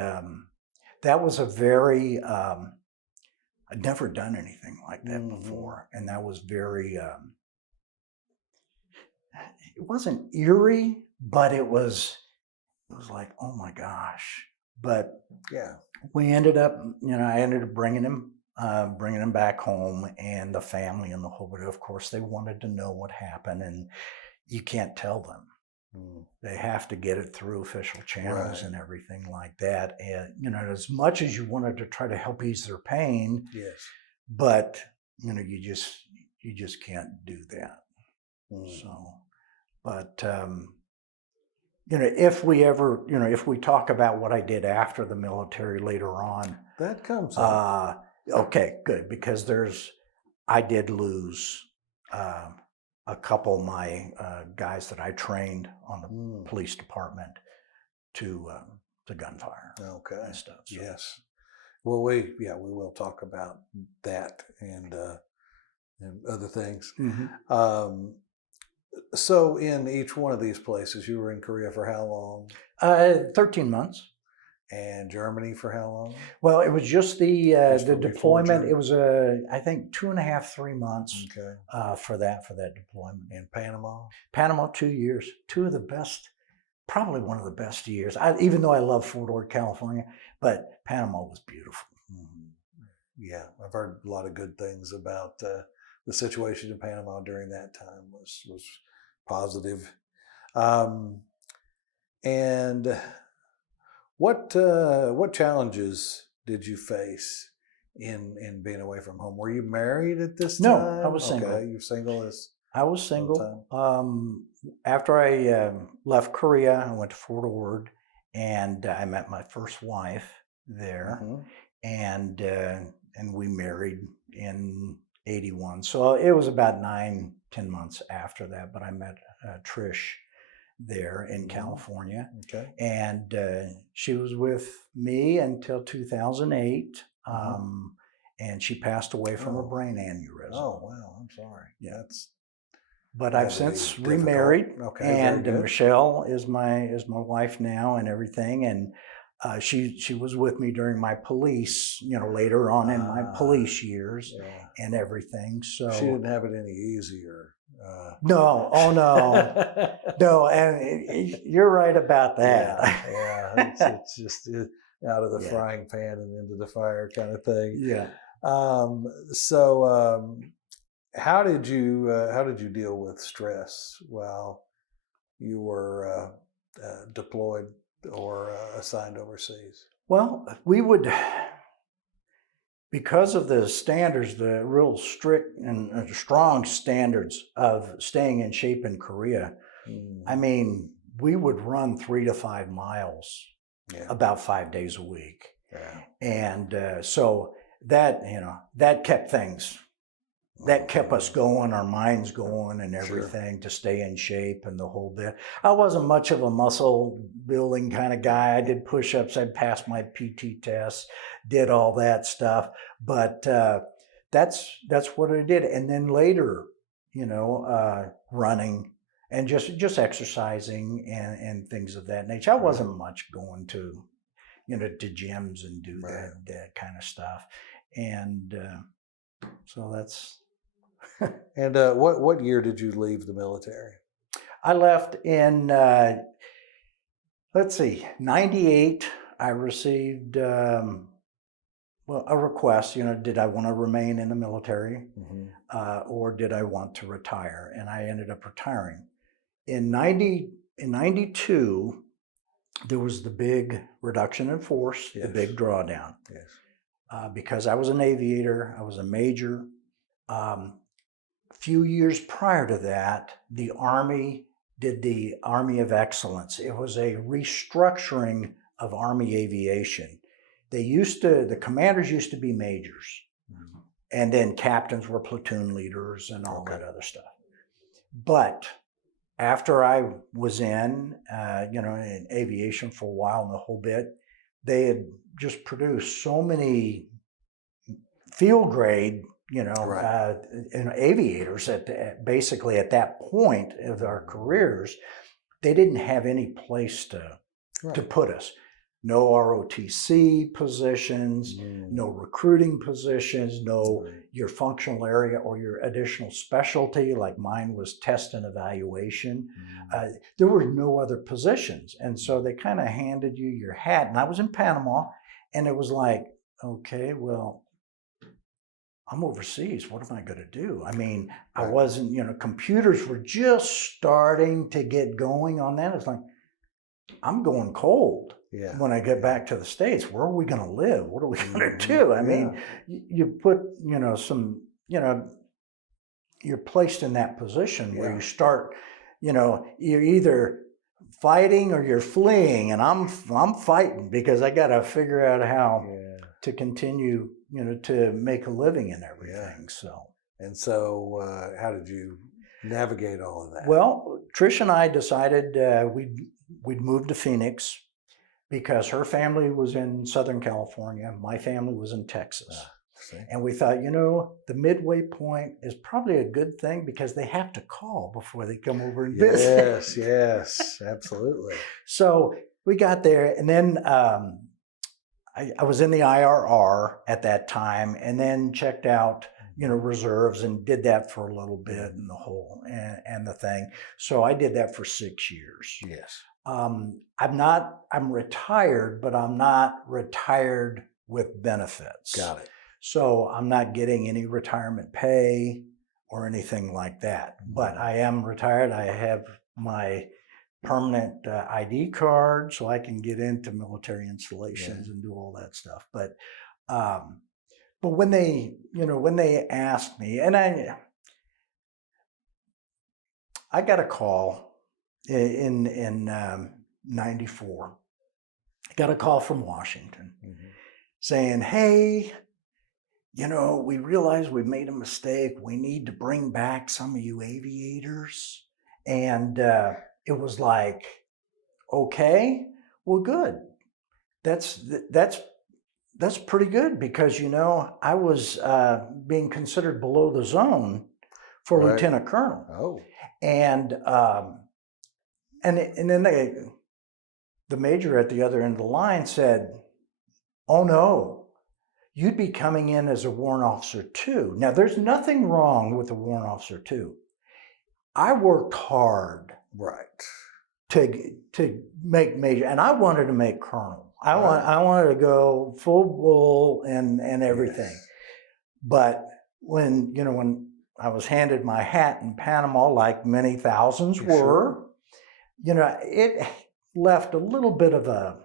that was a very, I'd never done anything like that before. And that was very, it wasn't eerie, but it was like, oh my gosh. But yeah, we ended up, I ended up bringing him back home, and the family and the whole bit. Of course, they wanted to know what happened, and you can't tell them. They have to get it through official channels and everything like that. And, as much as you wanted to try to help ease their pain, yes, but, you just can't do that. So, but, if we ever, if we talk about what I did after the military later on, that comes up. Okay, good, because I did lose a couple of my guys that I trained on the police department to gunfire. Okay. And stuff. So. Yes. Well, we will talk about that and other things. Mm-hmm. So in each one of these places, you were in Korea for how long? 13 months. And Germany for how long? Well, it was just the deployment. Germany? It was I think 2.5, 3 months for that deployment. In Panama? Panama, 2 years. Two of the best, probably one of the best years. Even though I love Fort Ord, California, but Panama was beautiful. Mm-hmm. Yeah, I've heard a lot of good things about the situation in Panama during that time was positive. And what challenges did you face in being away from home? Were you married at this time? No, I was single. Okay, you're single I was single. After I left Korea, I went to Fort Ord, and I met my first wife there, and we married in '81. So it was about 9-10 months after that, but I met Trish there in California. Okay. And she was with me until 2008. And she passed away from a brain aneurysm. Oh, wow. I'm sorry. Yeah. But I've since remarried. Okay. And Michelle is my wife now and everything. And she was with me during my police, later on in my police years and everything. So she didn't have it any easier. No, oh no, no, and you're right about that. Yeah, it's just out of the frying pan and into the fire kind of thing. Yeah. So, how did you deal with stress while you were deployed or assigned overseas? Well, we would. Because of the standards, the real strict and strong standards of staying in shape in Korea, I mean, we would run 3 to 5 miles about 5 days a week. Yeah. And so that, that kept things, that kept us going, our minds going and everything to stay in shape and the whole bit. I wasn't much of a muscle building kind of guy. I did push-ups, I passed my PT tests, did all that stuff. But that's what I did. And then later, running and just exercising and things of that nature. I wasn't much going to, to gyms and do that kind of stuff. And so that's... And what year did you leave the military? I left in, let's see, 98. I received a request, did I want to remain in the military or did I want to retire? And I ended up retiring. In 92, there was the big reduction in force, the big drawdown. Yes. Because I was an aviator, I was a major. A few years prior to that, the Army did the Army of Excellence. It was a restructuring of Army aviation. The commanders used to be majors, and then captains were platoon leaders and all that other stuff. But after I was in aviation for a while and the whole bit, they had just produced so many field grade, aviators basically at that point of our careers, they didn't have any place to put us. No ROTC positions, no recruiting positions, no your functional area or your additional specialty, like mine was test and evaluation. There were no other positions. And so they kind of handed you your hat. And I was in Panama, and it was like, okay, well, I'm overseas. What am I going to do? I mean, I wasn't, computers were just starting to get going on that. It's like, I'm going cold. Yeah. When I get back to the States, where are we going to live? What are we going to do? I mean, you put, you're placed in that position where you start, you're either fighting or you're fleeing, and I'm fighting because I got to figure out how to continue, to make a living and everything. So how did you navigate all of that? Well, Trish and I decided we'd move to Phoenix, because her family was in Southern California, my family was in Texas. And we thought, the midway point is probably a good thing because they have to call before they come over and visit. Yes, absolutely. So we got there, and then I was in the IRR at that time, and then checked out, reserves, and did that for a little bit and the whole and the thing. So I did that for 6 years. Yes. I'm retired, but I'm not retired with benefits. Got it. So I'm not getting any retirement pay or anything like that. But I am retired. I have my permanent ID card, so I can get into military installations and do all that stuff. But when they asked me, and I got a call in 94. I got a call from Washington saying, hey, we realize we've made a mistake. We need to bring back some of you aviators. And it was like, okay, well, good. That's pretty good because, I was being considered below the zone for lieutenant colonel. Oh. And then the major at the other end of the line said, oh no, you'd be coming in as a warrant officer too. Now, there's nothing wrong with a warrant officer too. I worked hard to make major, and I wanted to make colonel. I wanted to go full bull and everything. Yes. But when I was handed my hat in Panama, like many thousands were, it left a little bit of a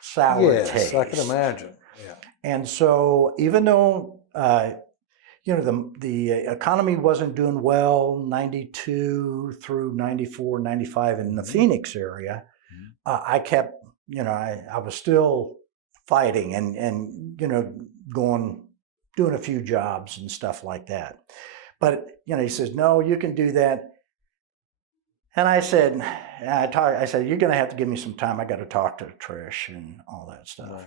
sour taste. Yes, I can imagine. Yeah. And so even though, the economy wasn't doing well, 92 through 94, 95 in the Phoenix area, I kept, I was still fighting and doing a few jobs and stuff like that. But, he says, no, you can do that. And I said, you're going to have to give me some time. I got to talk to Trish and all that stuff. Right.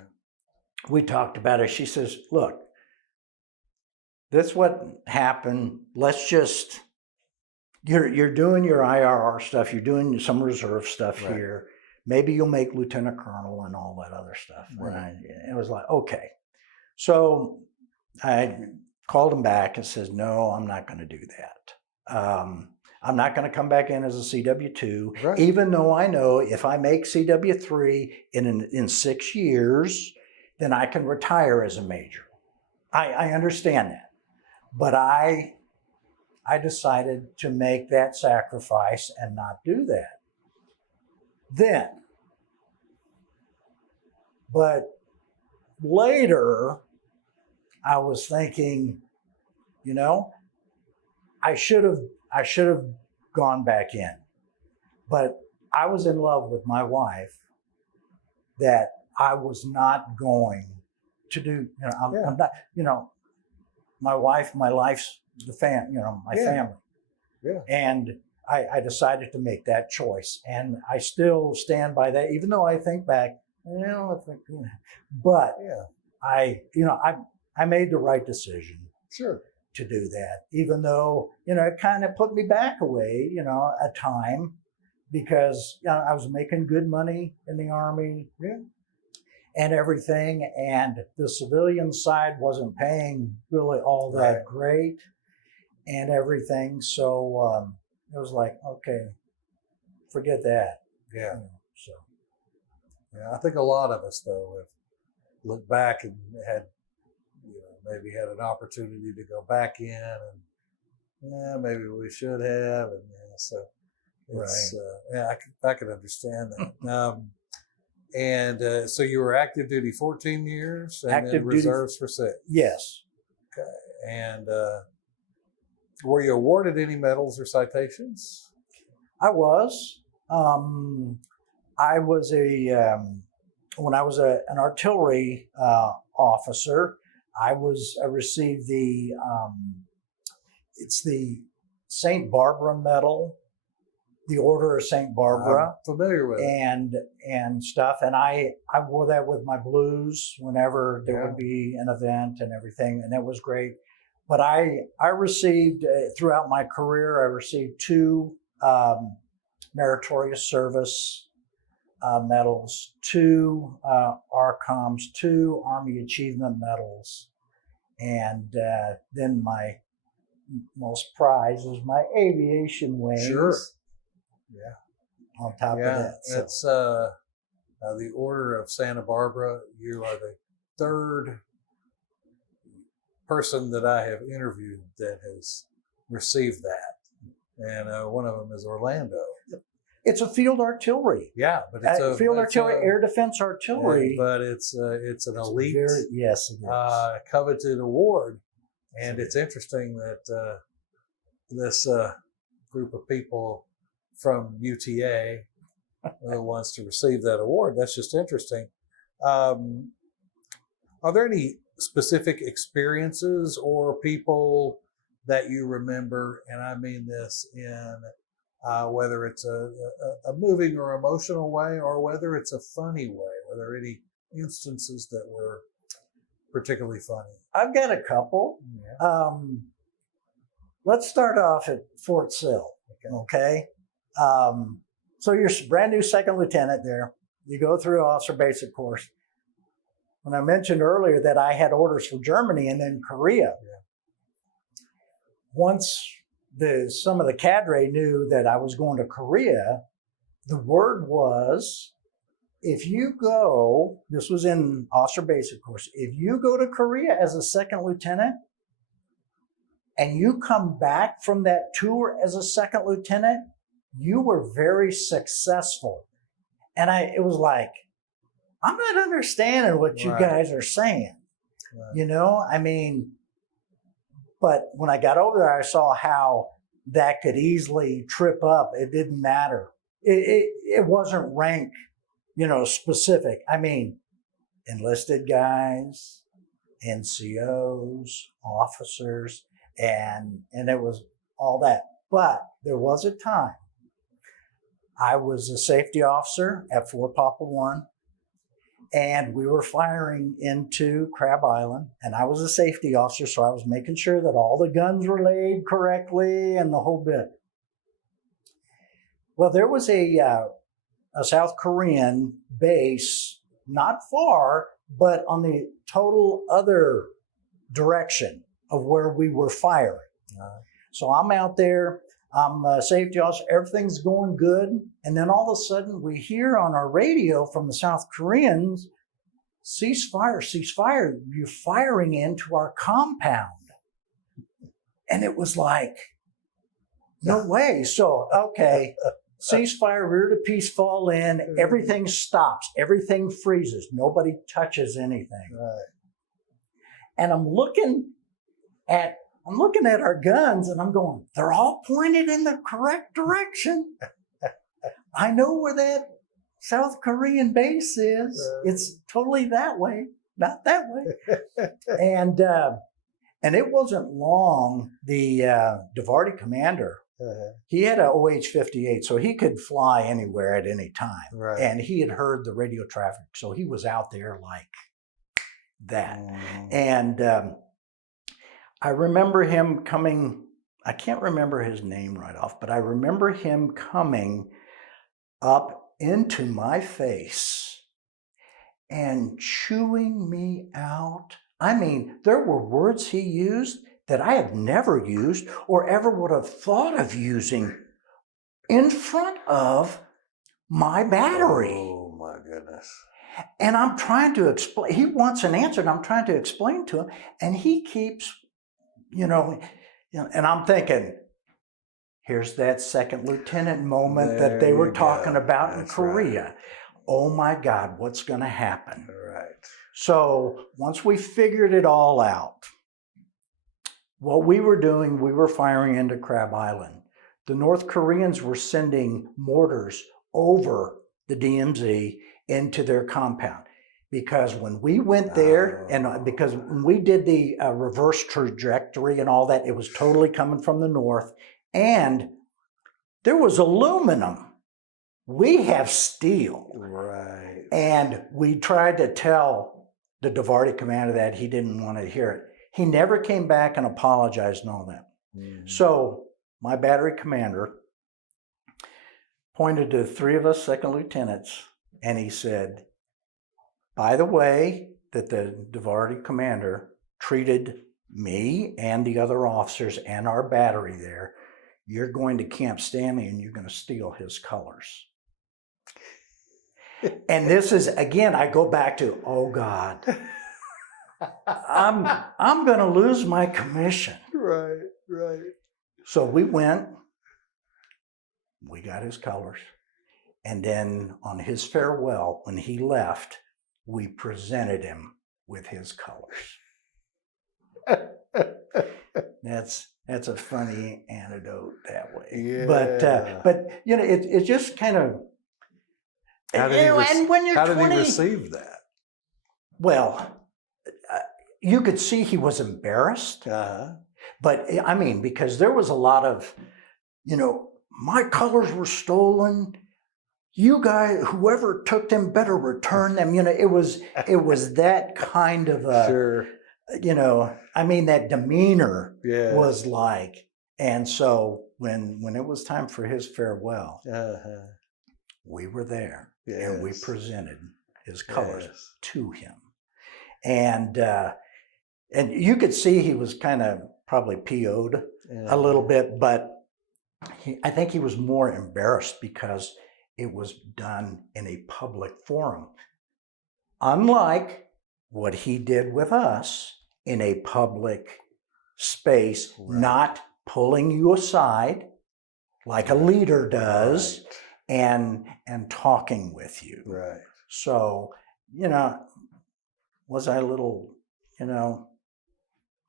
We talked about it. She says, look, that's what happened. Let's just, you're doing your IRR stuff. You're doing some reserve stuff here. Maybe you'll make lieutenant colonel and all that other stuff. Right. And it was like, okay. So I called him back and says, no, I'm not going to do that. I'm not going to come back in as a CW2, Right. even though I know if I make CW3 in 6 years, then I can retire as a major. I understand that. But I decided to make that sacrifice and not do that. Then, but later, I was thinking, you know, I should have gone back in. But I was in love with my wife that I was not going to do, I'm not, my wife, my life's the my family. Yeah. And I decided to make that choice. And I still stand by that, even though I think back, but I made the right decision. Sure. To do that, even though, it kind of put me back away, a time because I was making good money in the Army and everything. And the civilian side wasn't paying really all that great and everything. So it was like, okay, forget that. Yeah. So. Yeah. I think a lot of us, though, have looked back and had maybe had an opportunity to go back in, and maybe we should have, and so it's I can understand that. And so you were active duty 14 years, and Active then duty reserves for 6. Yes. Okay. And were you awarded any medals or citations? I was. I was when I was an artillery officer. I received the it's the St. Barbara Medal, the Order of St. Barbara. I'm familiar with it. And stuff. And I wore that with my blues whenever there would be an event and everything, and it was great. But I received throughout my career, I received 2 meritorious service medals, 2 ARCOMs, 2 Army Achievement Medals, and then my most prized was my aviation wings. Sure. Yeah. On top of that. So. It's the Order of Santa Barbara. You are the 3rd person that I have interviewed that has received that. And one of them is Orlando. It's a field artillery. Yeah, but it's a field artillery, air defense artillery. But it's an elite, yes, it is. Coveted award, and it's interesting that this group of people from UTA are the ones to receive that award. That's just interesting. Are there any specific experiences or people that you remember, and I mean this in whether it's a moving or emotional way, or whether it's a funny way? Were there any instances that were particularly funny? I've got a couple. Yeah. Let's start off at Fort Sill. Okay. So you're a brand new 2nd lieutenant there. You go through officer basic course. When I mentioned earlier that I had orders for Germany and then Korea, once some of the cadre knew that I was going to Korea, the word was, if you go, this was in officer basic course, if you go to Korea as a 2nd lieutenant and you come back from that tour as a 2nd lieutenant, you were very successful. And it was like, I'm not understanding what you guys are saying. Right. But when I got over there, I saw how that could easily trip up. It didn't matter. It wasn't rank, specific. Enlisted guys, NCOs, officers, and it was all that. But there was a time I was a safety officer at Fort Papa 1, and we were firing into Crab Island, and I was a safety officer, so I was making sure that all the guns were laid correctly and the whole bit. Well, there was a South Korean base not far, but on the total other direction of where we were firing. So I'm out there. I'm a safety officer. Everything's going good. And then all of a sudden we hear on our radio from the South Koreans, ceasefire, ceasefire. You're firing into our compound. And it was like, no way. So, okay, ceasefire, rear to peace, fall in. Everything stops. Everything freezes. Nobody touches anything. Right. And I'm looking at our guns and I'm going, they're all pointed in the correct direction. I know where that South Korean base is. It's totally that way, not that way. And it wasn't long, the Davarti commander, he had an OH-58, so he could fly anywhere at any time. Right. And he had heard the radio traffic, so he was out there like that. And I remember him coming, I can't remember his name right off, but I remember him coming up into my face and chewing me out. I mean, there were words he used that I have never used or ever would have thought of using in front of my battery. Oh my goodness. And I'm trying to explain, he wants an answer and I'm trying to explain to him, and he keeps, and I'm thinking, here's that second lieutenant moment that they were talking about in Korea. Right. Oh my God, what's going to happen? Right. So once we figured it all out, what we were doing, we were firing into Crab Island. The North Koreans were sending mortars over the DMZ into their compound. Because when we went there, and because when we did the reverse trajectory and all that, it was totally coming from the north. And there was aluminum. We have steel. Right. And we tried to tell the Davarti commander that. He didn't want to hear it. He never came back and apologized and all that. Mm-hmm. So my battery commander pointed to 3 of us second lieutenants, and he said, by the way, that the Davarti commander treated me and the other officers and our battery there, you're going to Camp Stanley and you're going to steal his colors. And this is, again, I go back to, oh God, I'm going to lose my commission. Right, right. So we went, we got his colors. And then on his farewell, when he left, we presented him with his colors. That's a funny anecdote that way. Yeah. But it just kind of. And when you're 20, how did he receive that? Well, you could see he was embarrassed. Uh-huh. But I mean, because there was a lot of, my colors were stolen. You guys, whoever took them, better return them. It was that kind of a, sure. That demeanor yes. was like. And so when it was time for his farewell, we were there, yes. and we presented his colors yes. to him. And you could see he was kind of probably PO'd a little bit, but I think he was more embarrassed because it was done in a public forum. Unlike what he did with us in a public space, right. not pulling you aside like a leader does, right. and talking with you. Right. So, was I a little,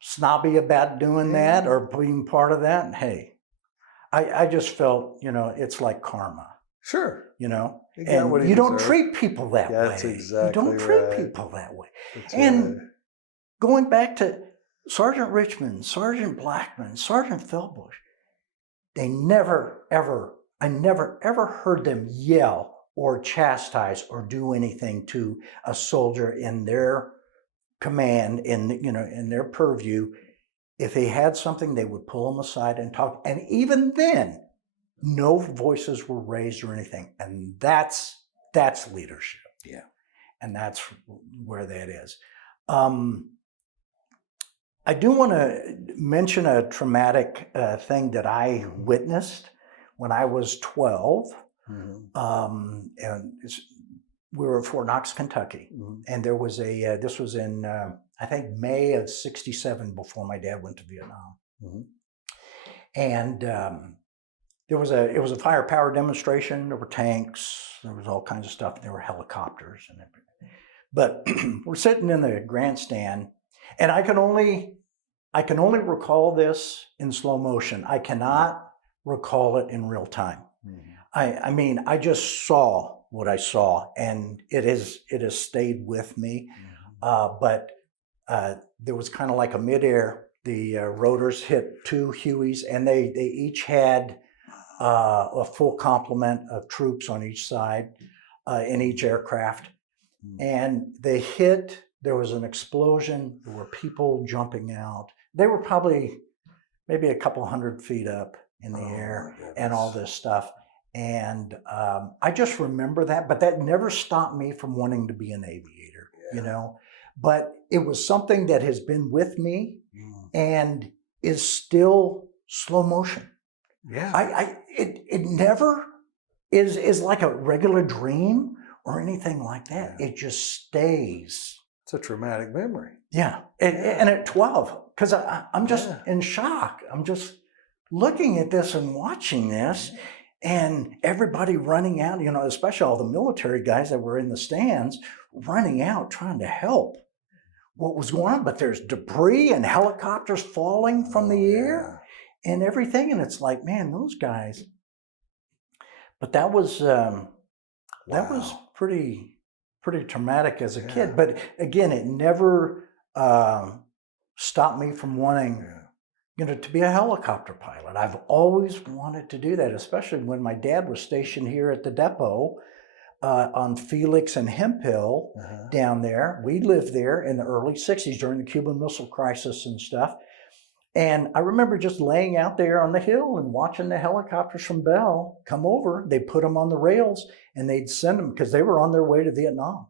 snobby about doing that or being part of that? And I just felt, it's like karma. Sure. And you don't treat people that way. That's exactly You don't treat right. people that way. That's and right. going back to Sergeant Richmond, Sergeant Blackman, Sergeant Feldbush, I never ever heard them yell or chastise or do anything to a soldier in their command, in their purview. If they had something, they would pull them aside and talk. And even then, no voices were raised or anything. And that's leadership. Yeah. And that's where that is. I do want to mention a traumatic thing that I witnessed when I was 12. And we were in Fort Knox, Kentucky. And there was this was in, I think, May of '67 before my dad went to Vietnam. And it was a firepower demonstration. There were tanks, there was all kinds of stuff. There were helicopters and everything. But we're sitting in the grandstand, and I can only recall this in slow motion. I cannot recall it in real time. I mean, I just saw what I saw, and it has stayed with me. But there was kind of like a midair. The rotors hit two Hueys, and they each had a full complement of troops on each side in each aircraft. And they hit, there was an explosion, there were people jumping out. They were probably maybe a couple 100 feet up in the air and all this stuff. And I just remember that, but that never stopped me from wanting to be an aviator, you know. But it was something that has been with me and is still slow motion. Yeah. It never is like a regular dream or anything like that. It just stays. It's a traumatic memory. Yeah. And at 12, because I'm just in shock. I'm just looking at this and watching this, and everybody running out, you know, especially all the military guys that were in the stands running out trying to help what was going on. But there's debris and helicopters falling from the air and everything. And it's like, man, those guys. But that was pretty traumatic as a kid. But again, it never stopped me from wanting, you know, to be a helicopter pilot. I've always wanted to do that, especially when my dad was stationed here at the depot on Felix and Hemphill down there. We lived there in the early '60s during the Cuban Missile Crisis and stuff. And I remember just laying out there on the hill and watching the helicopters from Bell come over. They put them on the rails and they'd send them because they were on their way to Vietnam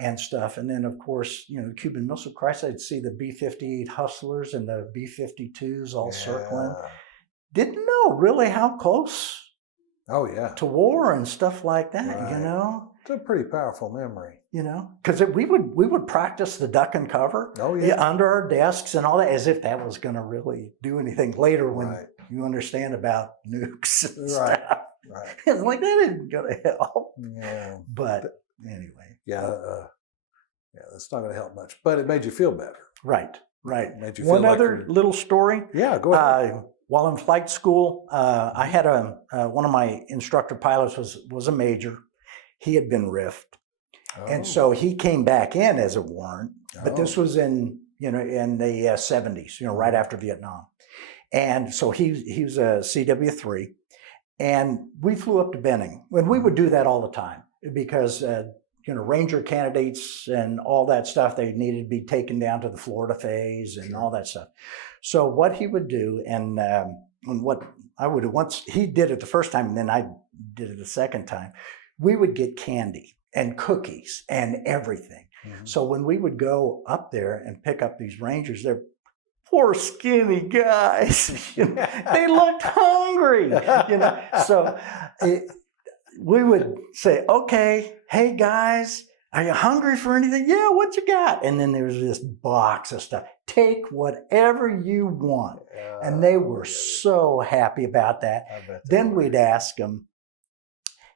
and stuff. And then, of course, you know, the Cuban Missile Crisis, I'd see the B-58 Hustlers and the B-52s all circling. Didn't know really how close to war and stuff like that, you know. It's a pretty powerful memory. You know, because we would practice the duck and cover under our desks and all that, as if that was going to really do anything later when you understand about nukes and stuff. It's like, that isn't going to help. Yeah. But anyway. That's not going to help much. But it made you feel better. Right. Made you feel One like other little story. Yeah, go ahead. While in flight school, I had one of my instructor pilots was a major. He had been riffed. And so he came back in as a warrant, but this was in the 70s, you know, right after Vietnam. And so he was a CW3, and we flew up to Benning. And we would do that all the time because, you know, Ranger candidates and all that stuff, they needed to be taken down to the Florida phase and all that stuff. So what he would do, and what I would have once, he did it the first time, and then I did it the second time, we would get candy and cookies and everything. So when we would go up there and pick up these Rangers, they're poor skinny guys. You know, they looked hungry. You know, so we would say, "Okay, hey guys, are you hungry for anything? Yeah, what you got?" And then there was this box of stuff. Take whatever you want, and they were so happy about that. Then we'd ask them,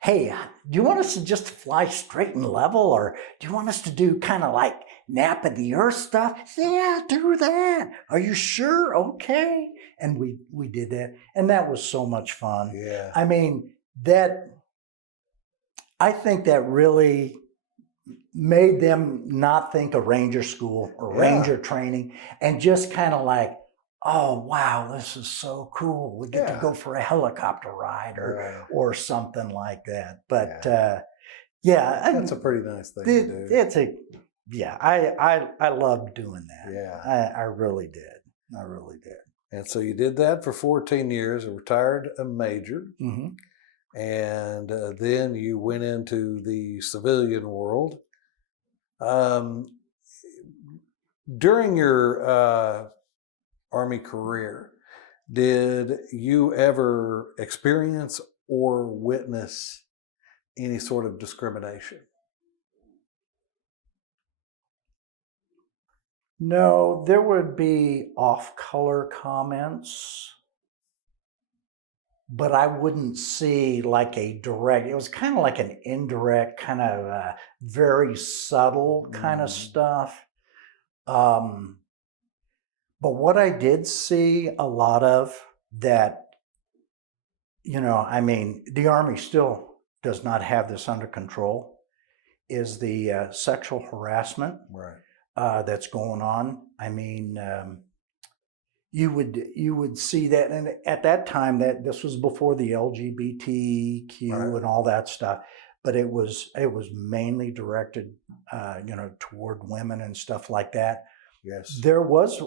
"Hey, do you want us to just fly straight and level, or do you want us to do kind of like nap of the earth stuff?" "Yeah, do that. Are you sure? Okay." And we did that, and that was so much fun. Yeah. I mean, I think that really made them not think of Ranger school or Ranger training, and just kind of like, oh, wow, this is so cool. We get to go for a helicopter ride or something like that. But that's a pretty nice thing to do. I loved doing that. Yeah. I really did. And so you did that for 14 years, retired a major. And then you went into the civilian world. During your Army career, did you ever experience or witness any sort of discrimination? No, there would be off-color comments, but I wouldn't see like a direct, it was kind of like an indirect, kind of very subtle kind of stuff. But what I did see a lot of that, I mean, the Army still does not have this under control, is the sexual harassment Right. that's going on. I mean, you would see that, and at that time, that this was before the LGBTQ Right. and all that stuff, but it was mainly directed, toward women and stuff like that. Yes. There was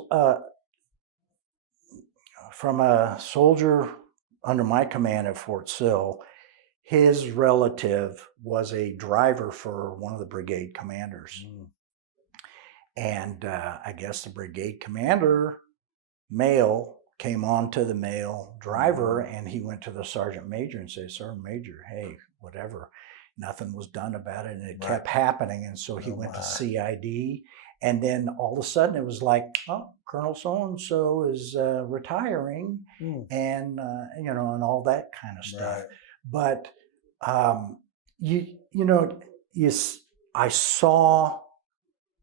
from a soldier under my command at Fort Sill, his relative was a driver for one of the brigade commanders. And I guess the brigade commander, male, came on to the male driver, and he went to the sergeant major and said, "Sir Major, hey, whatever." Nothing was done about it, and it kept happening. And so he went to CID, and then all of a sudden it was like, "Oh, Colonel so-and-so is retiring," and and all that kind of stuff. Right. But I saw,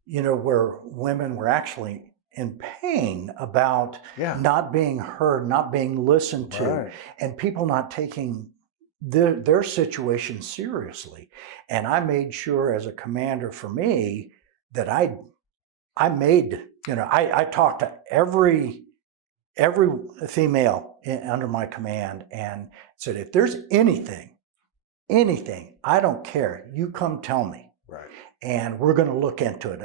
where women were actually in pain about not being heard, not being listened to, and people not taking their situation seriously. And I made sure, as a commander, for me, that I made, I talked to every female under my command and said, if there's anything, I don't care, you come tell me. Right. And we're going to look into it,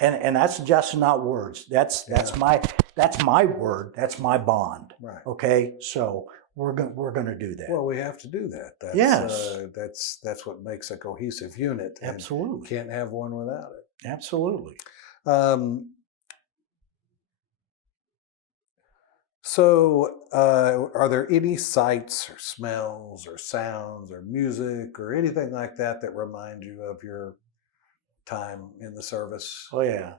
and that's just not words. That's my word. That's my bond. Right. Okay. So we're going to do that. Well, we have to do that. That's, yes. That's what makes a cohesive unit. Absolutely. Can't have one without it. Absolutely. So, are there any sights or smells or sounds or music or anything like that that remind you of your time in the service? Oh yeah,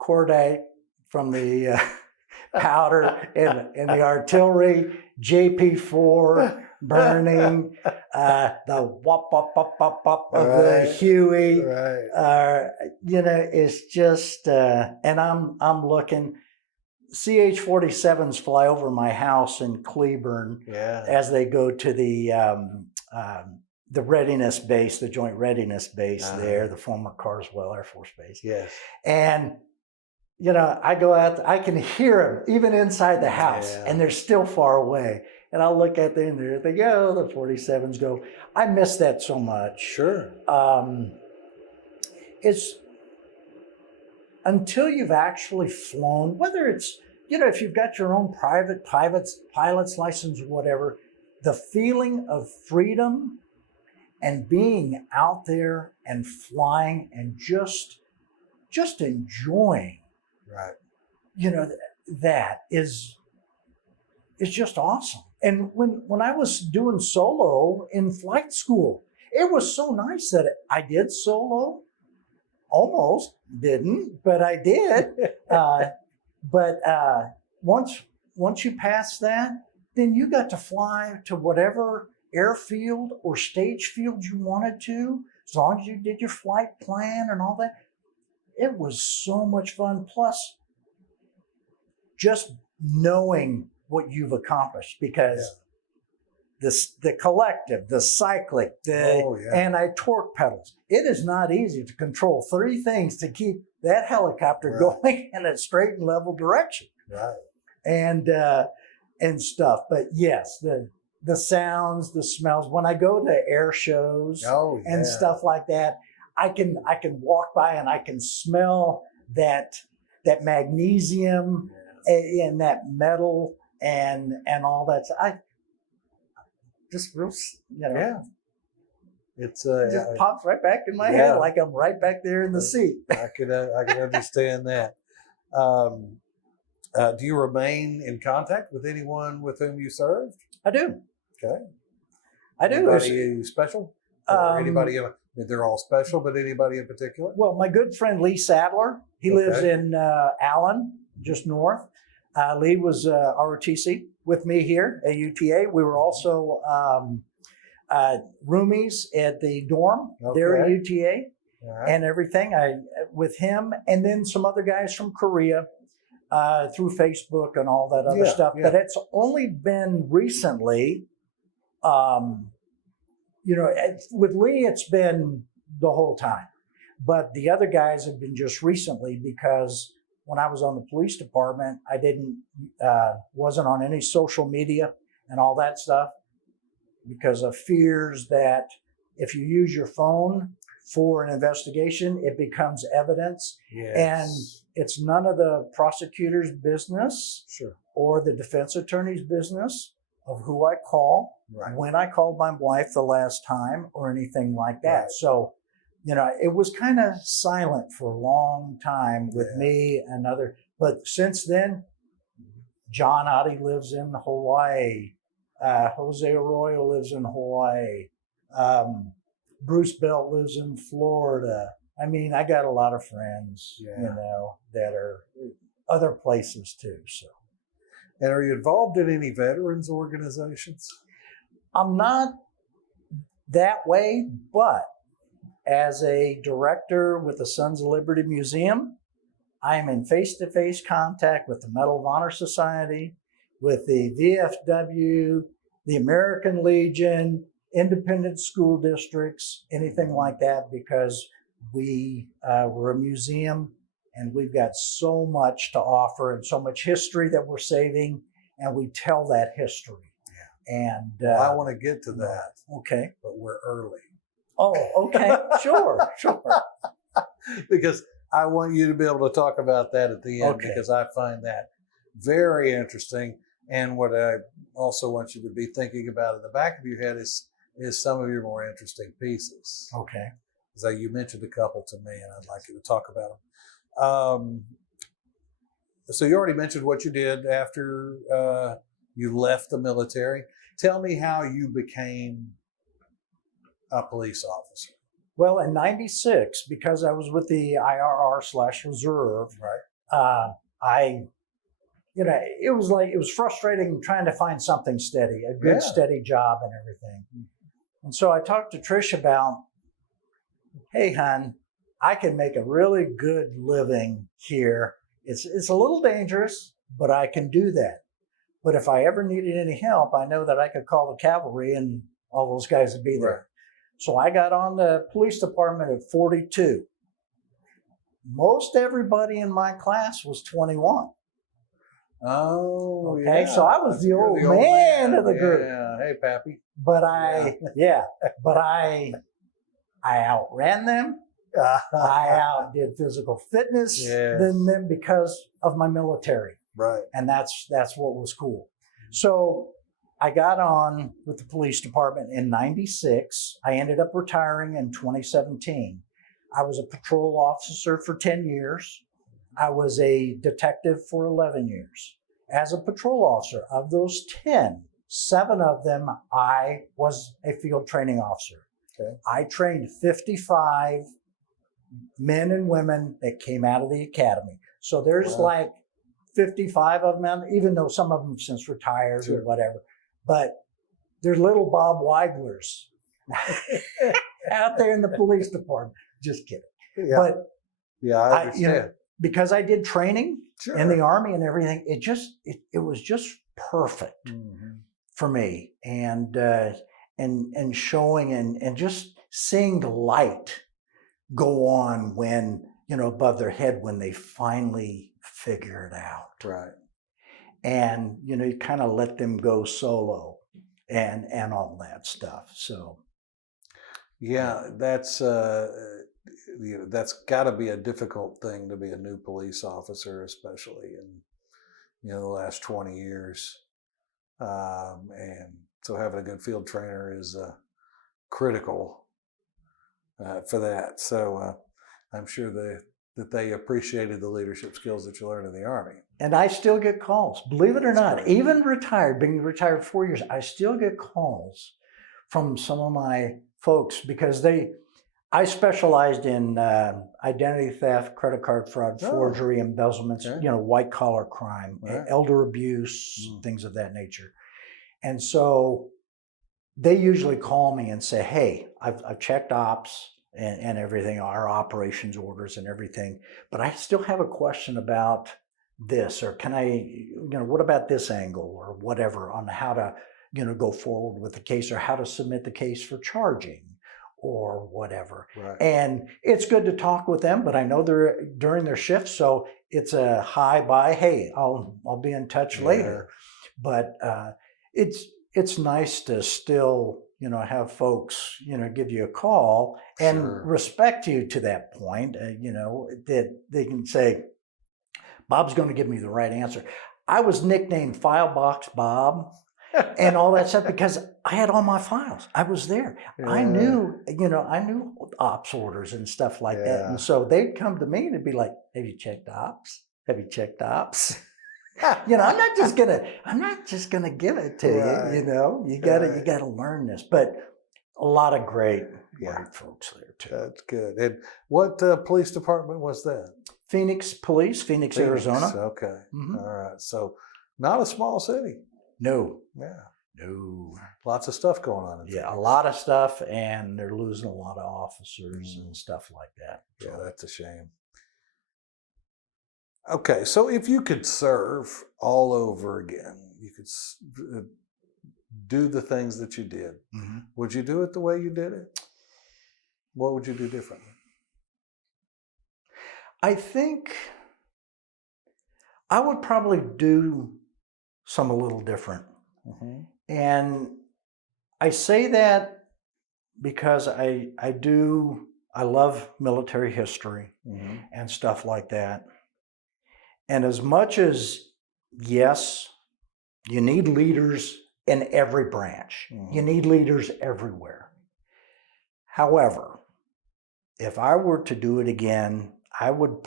cordite from the powder and the artillery, JP4 burning, the wop wop wop wop wop of the Huey. Right. It's just, and I'm looking. CH-47s fly over my house in Cleburne as they go to the readiness base, the Joint Readiness Base there, the former Carswell Air Force Base. Yes. And, I go out, I can hear them even inside the house, and they're still far away. And I'll look at them and there they go, the 47s go. I miss that so much. Sure. It's until you've actually flown, whether it's, if you've got your own private pilot's license or whatever, the feeling of freedom and being out there and flying and just enjoying, that is just awesome. And when I was doing solo in flight school, it was so nice that I did solo. Almost didn't, but I did. But once you pass that, then you got to fly to whatever airfield or stage field you wanted to, as long as you did your flight plan and all that. It was so much fun. Plus, just knowing what you've accomplished, because the collective, the cyclic, the anti-torque pedals. It is not easy to control three things to keep that helicopter going in a straight and level direction. Right. And stuff. But yes, the sounds, the smells. When I go to air shows and stuff like that, I can walk by and I can smell that magnesium and that metal and all that. Just real, it's just pops right back in my head, like I'm right back there in the seat. I can understand that. Do you remain in contact with anyone with whom you served? I do. Okay. I do. Anybody special? Or anybody? I mean, they're all special, but anybody in particular? Well, my good friend Lee Sadler, he lives in Allen, just north. Lee was ROTC with me here at UTA. We were also roomies at the dorm there at UTA and everything. With him, and then some other guys from Korea through Facebook and all that other stuff. But it's only been recently. With Lee, it's been the whole time. But the other guys have been just recently, because when I was on the police department, I wasn't on any social media and all that stuff because of fears that if you use your phone for an investigation, it becomes evidence. Yes. And it's none of the prosecutor's business or the defense attorney's business of who I call, when I called my wife the last time, or anything like that. Right. So, it was kind of silent for a long time with me and other. But since then, John Oddie lives in Hawaii. Jose Arroyo lives in Hawaii. Bruce Belt lives in Florida. I mean, I got a lot of friends, that are other places too. So. And are you involved in any veterans organizations? I'm not that way, but as a director with the Sons of Liberty Museum, I am in face-to-face contact with the Medal of Honor Society, with the VFW, the American Legion, independent school districts, anything like that, because we're a museum and we've got so much to offer and so much history that we're saving, and we tell that history. And I want to get to that. Okay. But we're early. Oh, okay. Sure. Because I want you to be able to talk about that at the end, because I find that very interesting. And what I also want you to be thinking about in the back of your head is some of your more interesting pieces. Okay. So you mentioned a couple to me, and I'd like you to talk about them. So you already mentioned what you did after you left the military. Tell me how you became a police officer. Well, in '96, because I was with the IRR/Reserve, it was frustrating trying to find something steady, a good steady job and everything. And so I talked to Trish about, hey, hon, I can make a really good living here. It's a little dangerous, but I can do that. But if I ever needed any help, I know that I could call the cavalry and all those guys would be there. Right. So I got on the police department at 42. Most everybody in my class was 21. Oh, okay. So I was the old man of the group. Yeah. Hey, Pappy. But I outran them. I outdid physical fitness than them because of my military. Right. And that's what was cool. So I got on with the police department in '96. I ended up retiring in 2017. I was a patrol officer for 10 years. I was a detective for 11 years. As a patrol officer, of those 10, 7 of them, I was a field training officer. Okay. I trained 55 men and women that came out of the academy. So there's like 55 of them, even though some of them have since retired or whatever. But they're little Bob Weiglers out there in the police department. Just kidding. Yeah. But I understand. Because I did training in the Army and everything, it was just perfect for me. And showing and just seeing the light go on when, above their head when they finally figure it out. Right. And, you kind of let them go solo and all that stuff. So. Yeah, that's got to be a difficult thing to be a new police officer, especially in, the last 20 years. And so having a good field trainer is critical for that. So I'm sure that they appreciated the leadership skills that you learned in the Army. And I still get calls, believe it or That's not, great. even retired, being retired 4 years, I still get calls from some of my folks because I specialized in identity theft, credit card fraud, forgery, embezzlements, Okay. white collar crime, Right. elder abuse, things of that nature. And so they usually call me and say, hey, I've checked ops and everything, our operations orders and everything, but I still have a question about this, or can I, what about this angle or whatever on how to, go forward with the case or how to submit the case for charging or whatever. Right. And it's good to talk with them, but I know they're during their shift, so it's a hi bye. Hey, I'll be in touch later. But it's nice to still have folks give you a call and respect you to that point. That they can say, Bob's going to give me the right answer. I was nicknamed Filebox Bob. And all that stuff because I had all my files. I was there. Yeah. I knew ops orders and stuff like that. And so they'd come to me and it'd be like, have you checked ops? Have you checked ops? I'm not just gonna give it to you. You gotta learn this. But a lot of great folks there too. That's good. And what police department was that? Phoenix Police, Phoenix, Arizona. Okay. Mm-hmm. All right. So not a small city. No. Yeah. No. Lots of stuff going on. A lot of stuff, and they're losing a lot of officers and stuff like that. Yeah, that's a shame. Okay, so if you could serve all over again, you could do the things that you did. Mm-hmm. Would you do it the way you did it? What would you do differently? I think I would probably do some a little different. Mm-hmm. And I say that because I love military history and stuff like that. And as much as, yes, you need leaders in every branch. You need leaders everywhere. However, if I were to do it again, I would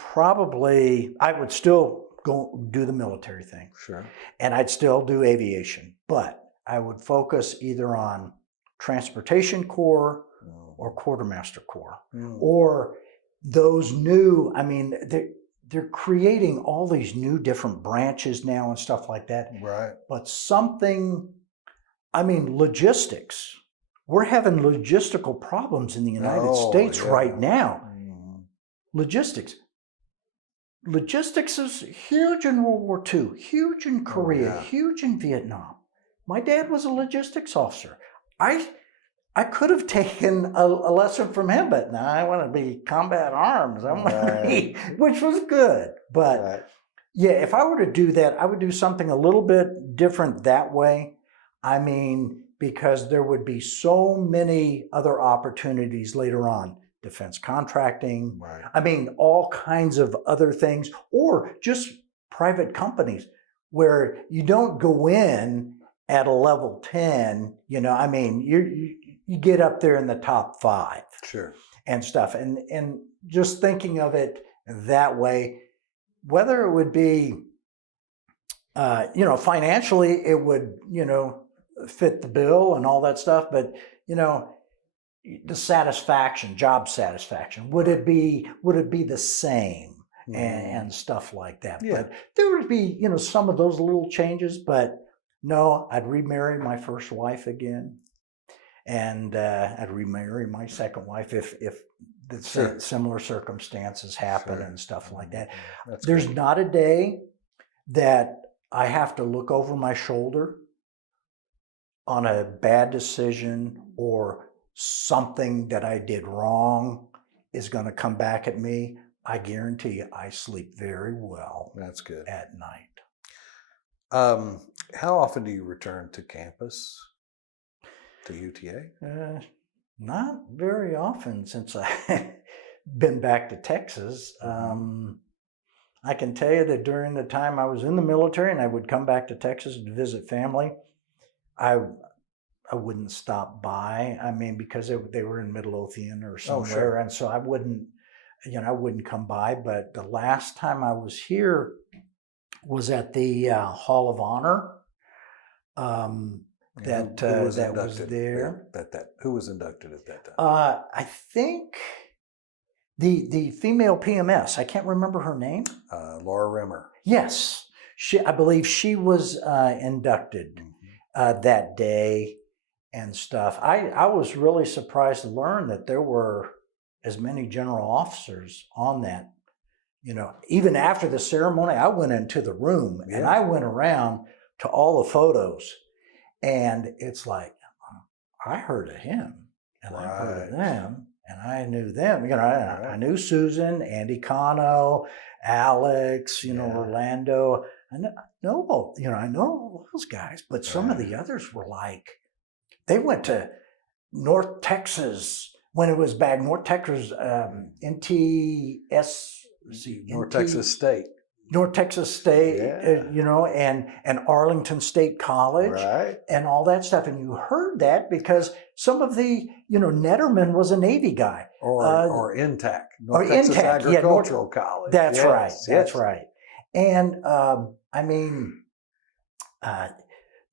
still go do the military thing. Sure. And I'd still do aviation, but I would focus either on transportation corps or quartermaster corps or those new, they're creating all these new different branches now and stuff like that. Right. But logistics. We're having logistical problems in the United States right now. Logistics is huge in World War II, huge in Korea, huge in Vietnam. My dad was a logistics officer. I could have taken a lesson from him, but now I want to be combat arms. I want to be, which was good. But if I were to do that, I would do something a little bit different that way. Because there would be so many other opportunities later on. Defense contracting, all kinds of other things, or just private companies where you don't go in at a level 10, you get up there in the top 5. Sure. And stuff. And just thinking of it that way, whether it would be, financially, it would, fit the bill and all that stuff, but, the satisfaction, job satisfaction, would it be the same and stuff like that? Yeah. But there would be, some of those little changes, but no, I'd remarry my first wife again. And I'd remarry my second wife if the similar circumstances happen and stuff like that. There's not a day that I have to look over my shoulder on a bad decision or something that I did wrong is going to come back at me. I guarantee you I sleep very well. That's good. At night. How often do you return to campus, to UTA? Not very often since I've been back to Texas. I can tell you that during the time I was in the military and I would come back to Texas to visit family, I wouldn't stop by. Because they were in Midlothian or somewhere, and so I wouldn't. I wouldn't come by. But the last time I was here was at the Hall of Honor. Who That was was inducted there. Who was inducted at that time? I think the female PMS. I can't remember her name. Laura Rimmer. Yes, I believe she was inducted that day and stuff. I was really surprised to learn that there were as many general officers on that. Even after the ceremony, I went into the room and I went around to all the photos, and it's like, I heard of him and I heard of them and I knew them. I knew Susan, Andy Cano, Alex, Orlando. I know all those guys, but some of the others were like, they went to North Texas when it was back. North Texas, North Texas State. North Texas State, and Arlington State College, and all that stuff. And you heard that because some of the, Netterman was a Navy guy. Or INTAC, North Texas Agricultural College. That's right. That's right. And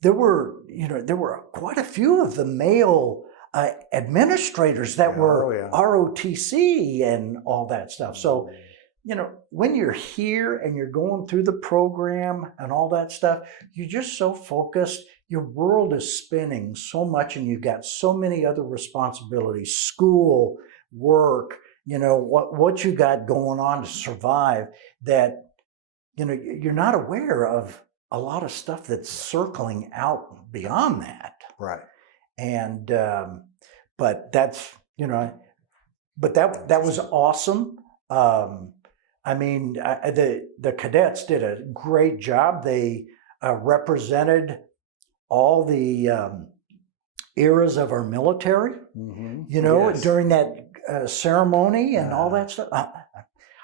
there were quite a few of the male administrators that were ROTC and all that stuff. So, when you're here and you're going through the program and all that stuff, you're just so focused. Your world is spinning so much and you've got so many other responsibilities, school, work, what you got going on to survive, that, you're not aware of a lot of stuff that's circling out beyond that. Right. And, but that's, but that was awesome. The cadets did a great job. They represented all the eras of our military, during that ceremony and all that stuff.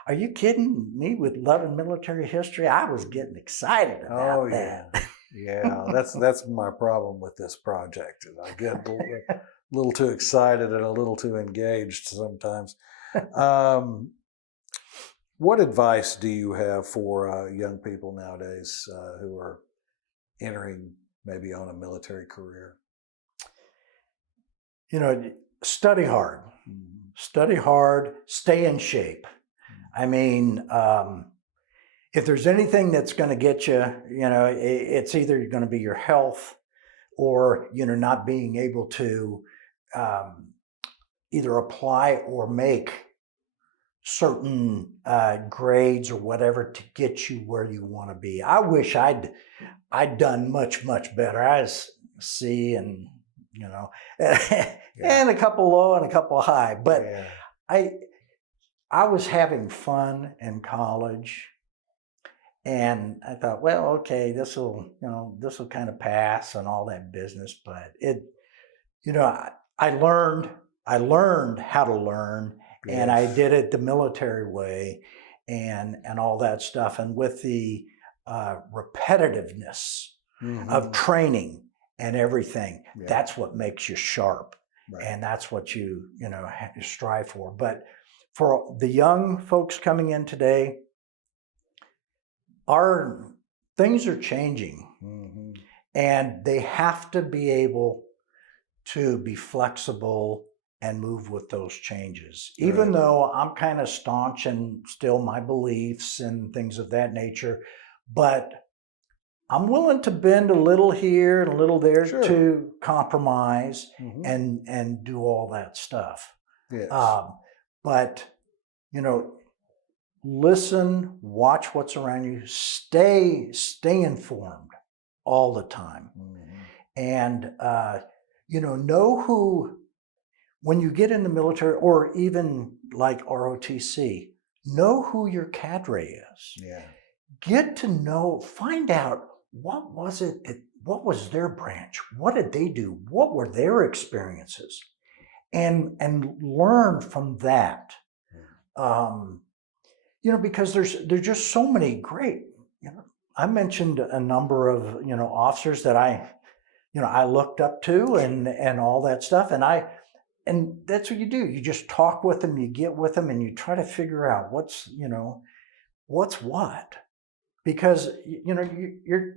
Are you kidding me? With loving military history, I was getting excited about that. Yeah, that's my problem with this project. I get a little too excited and a little too engaged sometimes. What advice do you have for young people nowadays who are entering maybe on a military career? Study hard. Study hard, stay in shape. If there's anything that's going to get you, it's either going to be your health or, not being able to either apply or make certain grades or whatever to get you where you want to be. I wish I'd done much, much better. I was C and, and a couple low and a couple high, but I was having fun in college, and I thought, well, okay, this will kind of pass and all that business. But I learned how to learn, and I did it the military way, and all that stuff. And with the repetitiveness of training and everything, that's what makes you sharp, and that's what you strive for. But for the young folks coming in today, our things are changing, and they have to be able to be flexible and move with those changes. Even though I'm kind of staunch in still my beliefs and things of that nature, but I'm willing to bend a little here and a little there to compromise and do all that stuff. Yes. But, listen, watch what's around you, stay informed all the time. And, know who, when you get in the military or even like ROTC, know who your cadre is. Yeah. Get to know, find out what was their branch? What did they do? What were their experiences? And learn from that. Because there's just so many great, I mentioned a number of, officers that I looked up to and all that stuff. And and that's what you do. You just talk with them, you get with them, and you try to figure out what's what. Because, you're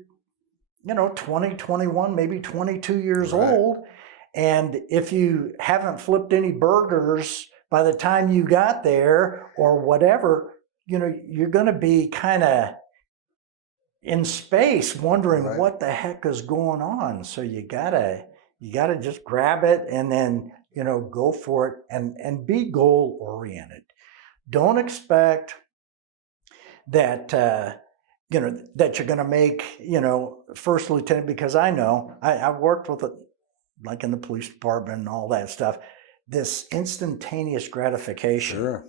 20, 21, maybe 22 years Right. old. And if you haven't flipped any burgers by the time you got there or whatever, you're going to be kind of in space wondering Right. what the heck is going on. So you gotta just grab it and then, go for it and be goal oriented. Don't expect that, that you're going to make, first lieutenant, because I know I've worked with it, like in the police department and all that stuff, this instantaneous gratification. Sure.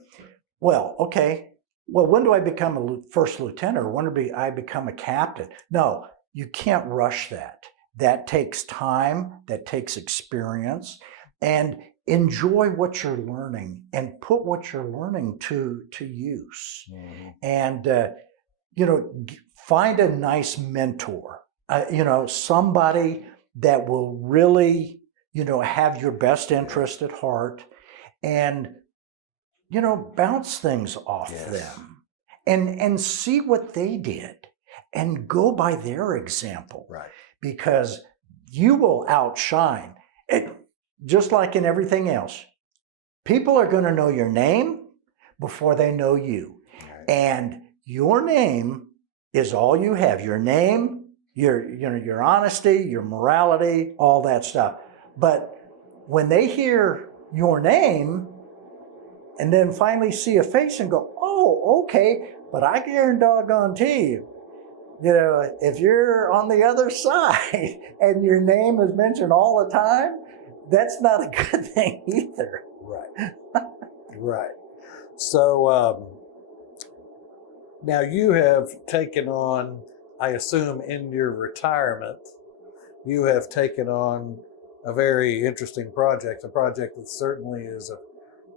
Well, okay. Well, when do I become a first lieutenant, or when do I become a captain? No, you can't rush that. That takes time, that takes experience, and enjoy what you're learning and put what you're learning to use. Mm-hmm. And, find a nice mentor, somebody that will really, have your best interest at heart, and bounce things off Yes. them and see what they did and go by their example. Right. Because you will outshine it, just like in everything else. People are going to know your name before they know you. Right. And your name is all you have. Your name, your honesty, your morality, all that stuff. But when they hear your name, and then finally see a face and go, oh, okay, but I guarantee you, if you're on the other side and your name is mentioned all the time, that's not a good thing either. Right. Right. So now you have taken on, I assume in your retirement, you have taken on a very interesting project, a project that certainly is of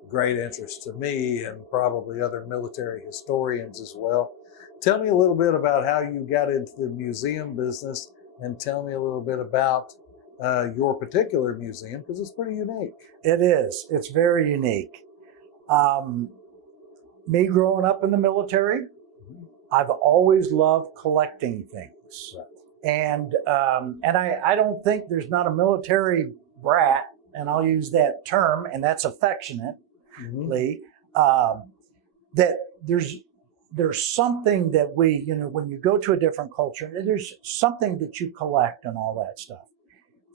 great interest to me and probably other military historians as well. Tell me a little bit about how you got into the museum business, and tell me a little bit about your particular museum, because it's pretty unique. It is. It's very unique. Me growing up in the military, I've always loved collecting things. Right. And I don't think there's not a military brat, and I'll use that term, and that's affectionately, that there's something that we, when you go to a different culture, there's something that you collect and all that stuff.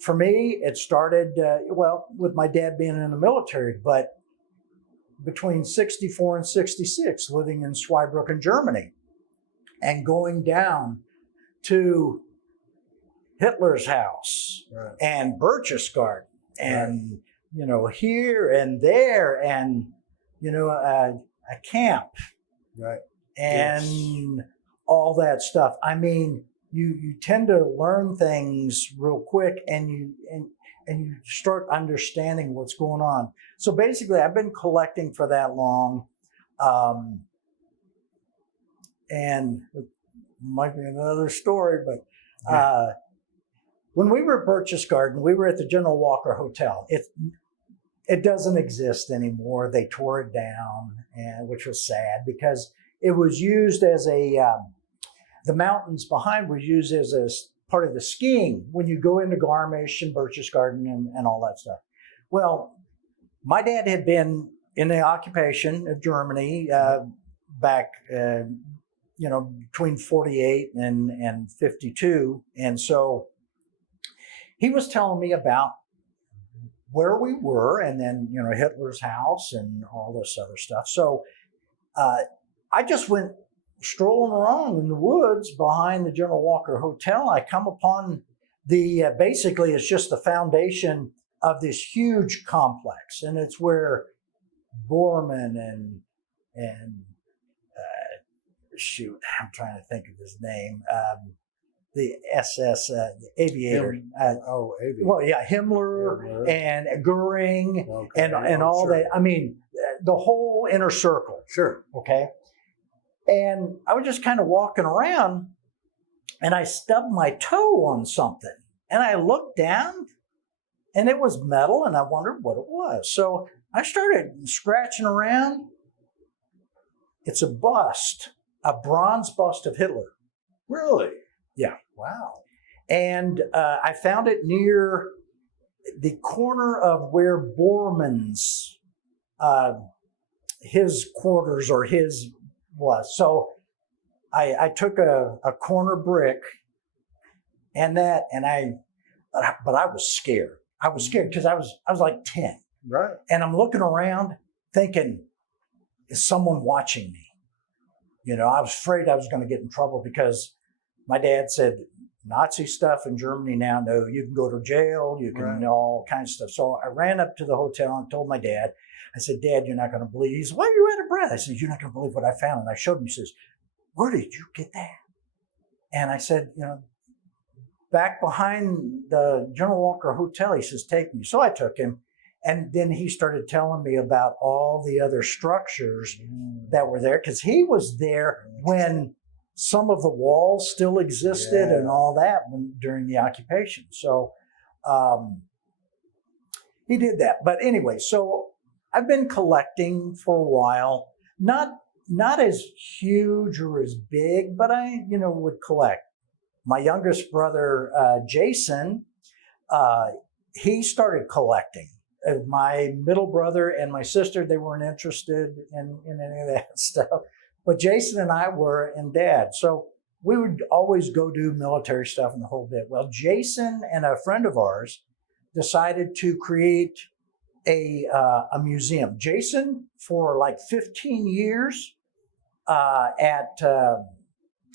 For me, it started, with my dad being in the military, but between 64 and 66, living in Zweibrücken, Germany, and going down to Hitler's house, right, and Berchtesgaden, and, right, here and there, and, a camp, right, and yes, all that stuff. I mean, you tend to learn things real quick, and you start understanding what's going on. So basically, I've been collecting for that long, and it might be another story, but when we were at Berchtesgaden, we were at the General Walker Hotel. It doesn't exist anymore. They tore it down, and which was sad, because it was used as the mountains behind were used as a part of the skiing when you go into Garmisch and Berchtesgaden and all that stuff. Well, my dad had been in the occupation of Germany back, between 48 and 52. And so he was telling me about where we were, and then, Hitler's house and all this other stuff. So I just went strolling around in the woods behind the General Walker Hotel. I come upon basically it's just the foundation of this huge complex, and it's where Bormann and shoot, I'm trying to think of his name, the SS, the aviator. Aviator. Well, yeah, Himmler and Goering, okay, and all sure, that. I mean, the whole inner circle. Sure. Okay. And I was just kind of walking around, and I stubbed my toe on something. And I looked down, and it was metal, and I wondered what it was. So I started scratching around. It's a bust, a bronze bust of Hitler. Really? Yeah. Wow. And I found it near the corner of where Borman's, his quarters or his was. So I took a corner brick but I was scared. I was scared because I was like 10. Right. And I'm looking around thinking, is someone watching me? You know, I was afraid I was going to get in trouble because my dad said, Nazi stuff in Germany now, no, you can go to jail, you can all kinds of stuff. So I ran up to the hotel and told my dad, I said, Dad, you're not going to believe. He said, why are you out of breath? I said, you're not going to believe what I found. And I showed him. He says, where did you get that? And I said, you know, back behind the General Walker Hotel. He says, take me. So I took him. And then he started telling me about all the other structures that were there, because he was there when some of the walls still existed and all that during the occupation. So he did that. But anyway, so I've been collecting for a while, not as huge or as big, but I, would collect. My youngest brother, Jason, he started collecting. My middle brother and my sister, they weren't interested in any of that stuff. But Jason and I were, and Dad. So we would always go do military stuff and the whole bit. Well, Jason and a friend of ours decided to create a museum. Jason, for like 15 years at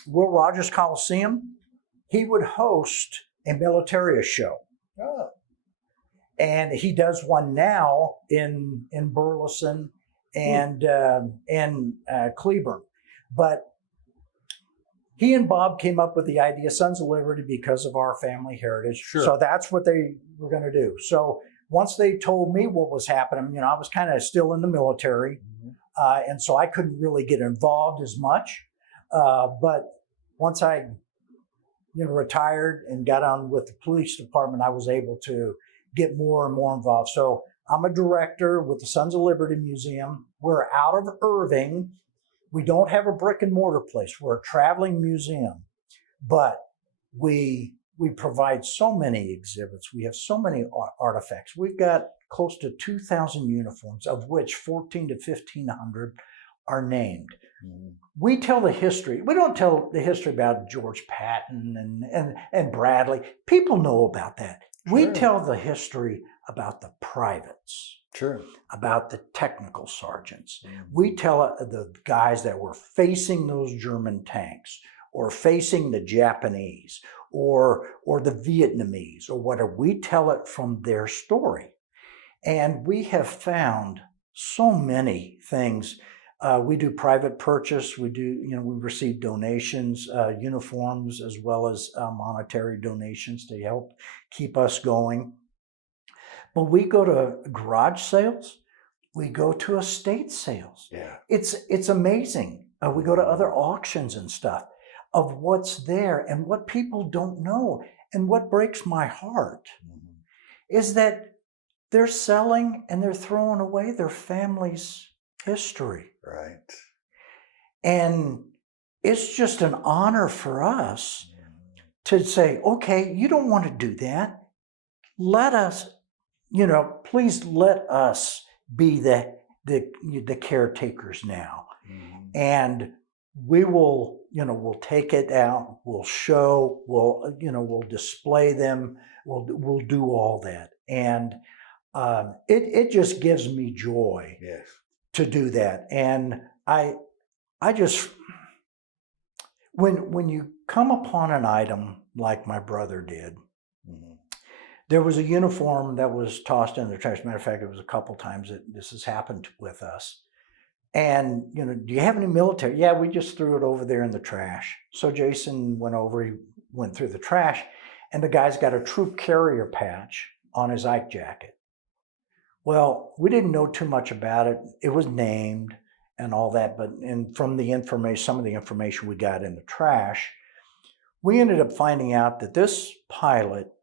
Will Rogers Coliseum, he would host a militaria show. Oh. And he does one now in Burleson and Cleburne. But he and Bob came up with the idea, Sons of Liberty, because of our family heritage. Sure. So that's what they were going to do. So once they told me what was happening, I was kind of still in the military. And so I couldn't really get involved as much. But once I retired and got on with the police department, I was able to get more and more involved. So I'm a director with the Sons of Liberty Museum. We're out of Irving. We don't have a brick and mortar place. We're a traveling museum, but we provide so many exhibits. We have so many artifacts. We've got close to 2,000 uniforms, of which 1,400 to 1,500 are named. We tell the history. We don't tell the history about George Patton and Bradley. People know about that. Sure. We tell the history about the privates, about the technical sergeants. We tell the guys that were facing those German tanks or facing the Japanese or the Vietnamese or whatever. We tell it from their story. And we have found so many things. We do private purchase. We do, we receive donations, uniforms, as well as monetary donations to help keep us going. But we go to garage sales. We go to estate sales. Yeah, it's amazing. We go to other auctions and stuff of what's there and what people don't know. And what breaks my heart is that they're selling and they're throwing away their family's history. Right. And it's just an honor for us to say, okay, you don't want to do that. Let us, please let us be the caretakers now. And we will, we'll take it out, we'll show, we'll display them, we'll do all that. And it just gives me joy. Yes. To do that. And I just, when you come upon an item like my brother did, there was a uniform that was tossed in the trash. Matter of fact, it was a couple times that this has happened with us. And, do you have any military? Yeah, we just threw it over there in the trash. So Jason went over, he went through the trash, and the guy's got a troop carrier patch on his Ike jacket. Well, we didn't know too much about it. It was named and all that, but from the information, some of the information we got in the trash, we ended up finding out that this pilot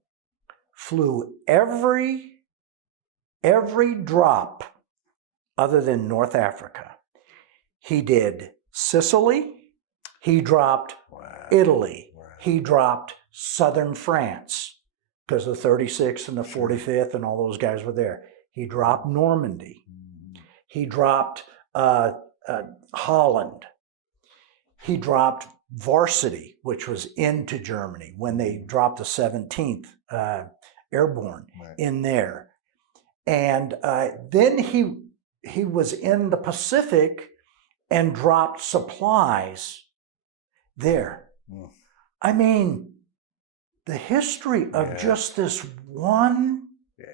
flew every drop other than North Africa. He did Sicily. He dropped Italy. He dropped southern France because the 36th and the 45th and all those guys were there. He dropped Normandy. He dropped Holland. He dropped Varsity, which was into Germany when they dropped the 17th Airborne in there. And then he was in the Pacific and dropped supplies there. I mean, the history of just this one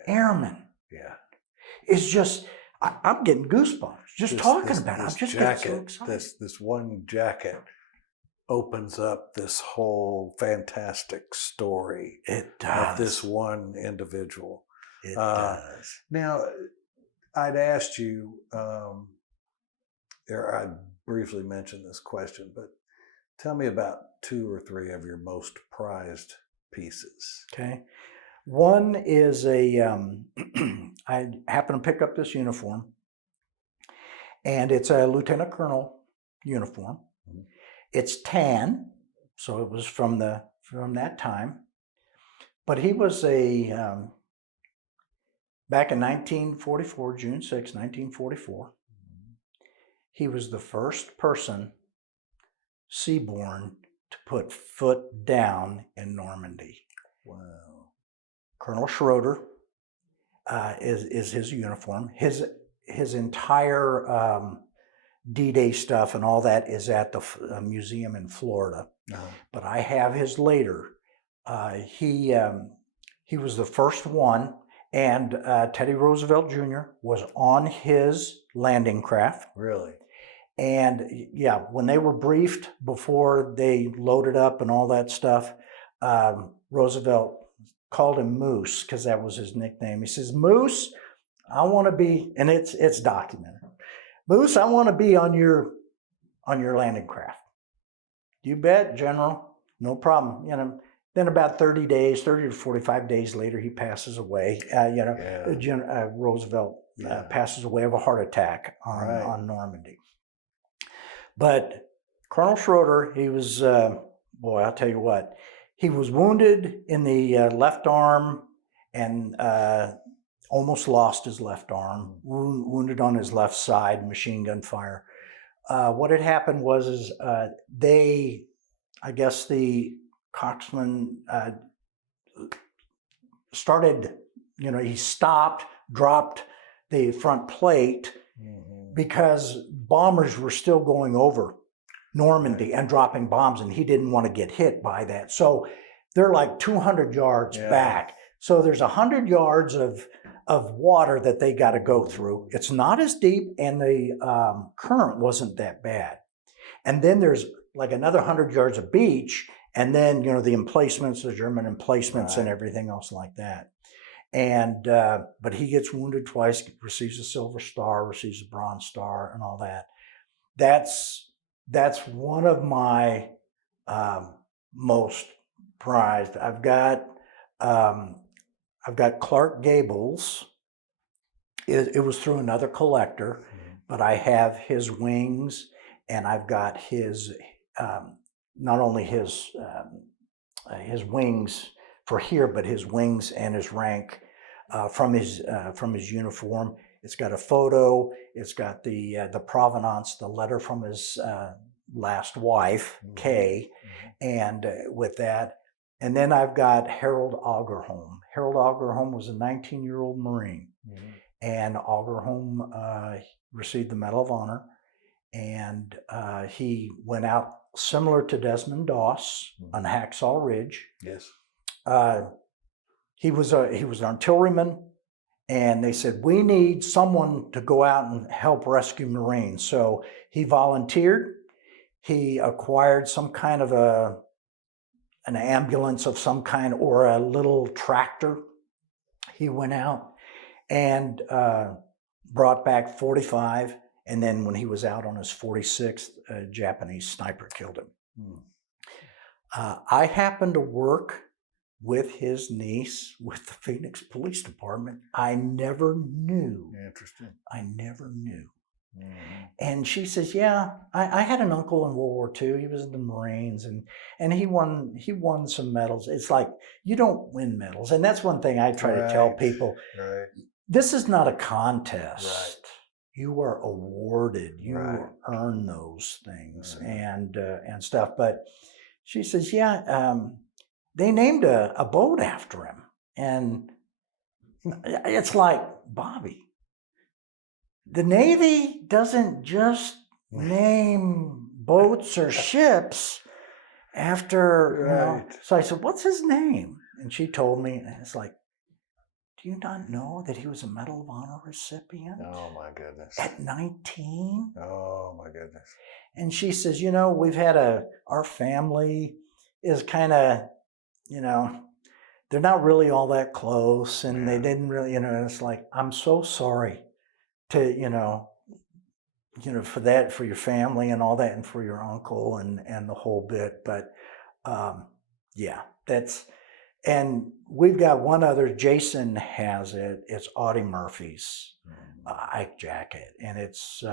airman is just, I'm getting goosebumps just talking about it. I'm just getting so excited. This one jacket opens up this whole fantastic story of this one individual. It does. Now, I'd asked you, I briefly mentioned this question, but tell me about 2 or 3 of your most prized pieces. Okay. One is I happened to pick up this uniform, and it's a lieutenant colonel uniform. It's tan, so it was from that time. But he was back in 1944, June 6, 1944, he was the first person seaborne to put foot down in Normandy. Wow. Colonel Schroeder is his uniform. His entire D-Day stuff and all that is at the museum in Florida. But I have his later. He was the first one, and Teddy Roosevelt Jr. was on his landing craft. Really? And yeah, when they were briefed before they loaded up and all that stuff, Roosevelt called him Moose because that was his nickname. He says, "Moose, I want to be," and it's documented. "Moose, I want to be on your landing craft." "You bet, General. No problem." Then about 30 to 45 days later, he passes away. Roosevelt passes away of a heart attack on Normandy. But Colonel Schroeder, he was, I'll tell you what, he was wounded in the left arm and almost lost his left arm, wounded on his left side, machine gun fire. What had happened was the coxswain started, he stopped, dropped the front plate because bombers were still going over Normandy and dropping bombs, and he didn't want to get hit by that. So they're like 200 yards back. So there's 100 yards of water that they got to go through. It's not as deep, and the current wasn't that bad. And then there's like another 100 yards of beach, and then, the emplacements, the German emplacements and everything else like that. And, but he gets wounded twice, receives a Silver Star, receives a Bronze Star and all that. That's one of my most prized. I've got Clark Gable's. It was through another collector, but I have his wings, and I've got his, not only his wings for here, but his wings and his rank from his uniform. It's got a photo. It's got the provenance, the letter from his last wife, Kay, and with that. And then I've got Harold Augerholm. Harold Augerholm was a 19-year-old Marine, and Augerholm received the Medal of Honor, and he went out similar to Desmond Doss on Hacksaw Ridge. Yes. He was an artilleryman, and they said, "We need someone to go out and help rescue Marines." So he volunteered. He acquired some kind of an ambulance of some kind or a little tractor. He went out and brought back 45. And then when he was out on his 46th, a Japanese sniper killed him. I happened to work with his niece with the Phoenix Police Department. I never knew. Interesting. I never knew. Mm-hmm. And she says, yeah, I had an uncle in World War II. He was in the Marines, and he won some medals. It's like, you don't win medals. And that's one thing I try to tell people. Right. This is not a contest. Right. You are awarded. You earn those things and stuff. But she says, yeah, they named a boat after him. And it's like, Bobby, the Navy doesn't just name boats or ships after, you know. So I said, what's his name? And she told me, and it's like, do you not know that he was a Medal of Honor recipient? Oh, my goodness. At 19? Oh, my goodness. And she says, you know, we've had our family is kind of, you know, they're not really all that close, and they didn't really, you know, and it's like, I'm so sorry to, you know, for that, for your family and all that, and for your uncle and the whole bit. But yeah, that's, and we've got one other, Jason has it, it's Audie Murphy's Ike jacket. And it's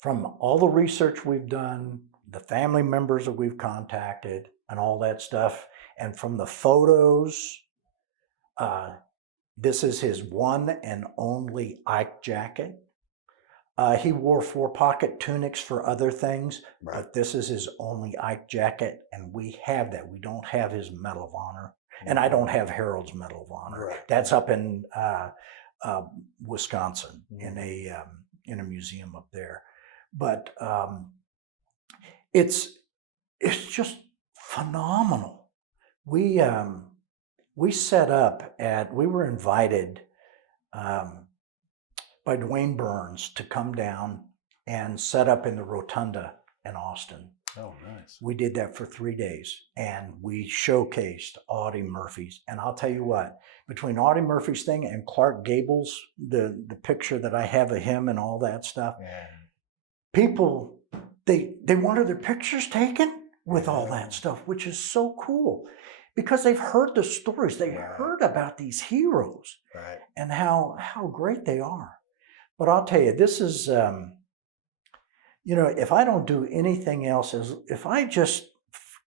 from all the research we've done, the family members that we've contacted and all that stuff, and from the photos, this is his one and only Ike jacket. He wore 4-pocket tunics for other things, but this is his only Ike jacket, and we have that. We don't have his Medal of Honor, and I don't have Harold's Medal of Honor. That's up in Wisconsin in a museum up there. But it's just phenomenal. We set up we were invited by Dwayne Burns to come down and set up in the Rotunda in Austin. Oh, nice. We did that for 3 days, and we showcased Audie Murphy's. And I'll tell you what, between Audie Murphy's thing and Clark Gable's, the picture that I have of him and all that stuff, people, they wanted their pictures taken with all that stuff, which is so cool. Because they've heard the stories, they heard about these heroes and how great they are. But I'll tell you, this is, you know, if I don't do anything else, if I just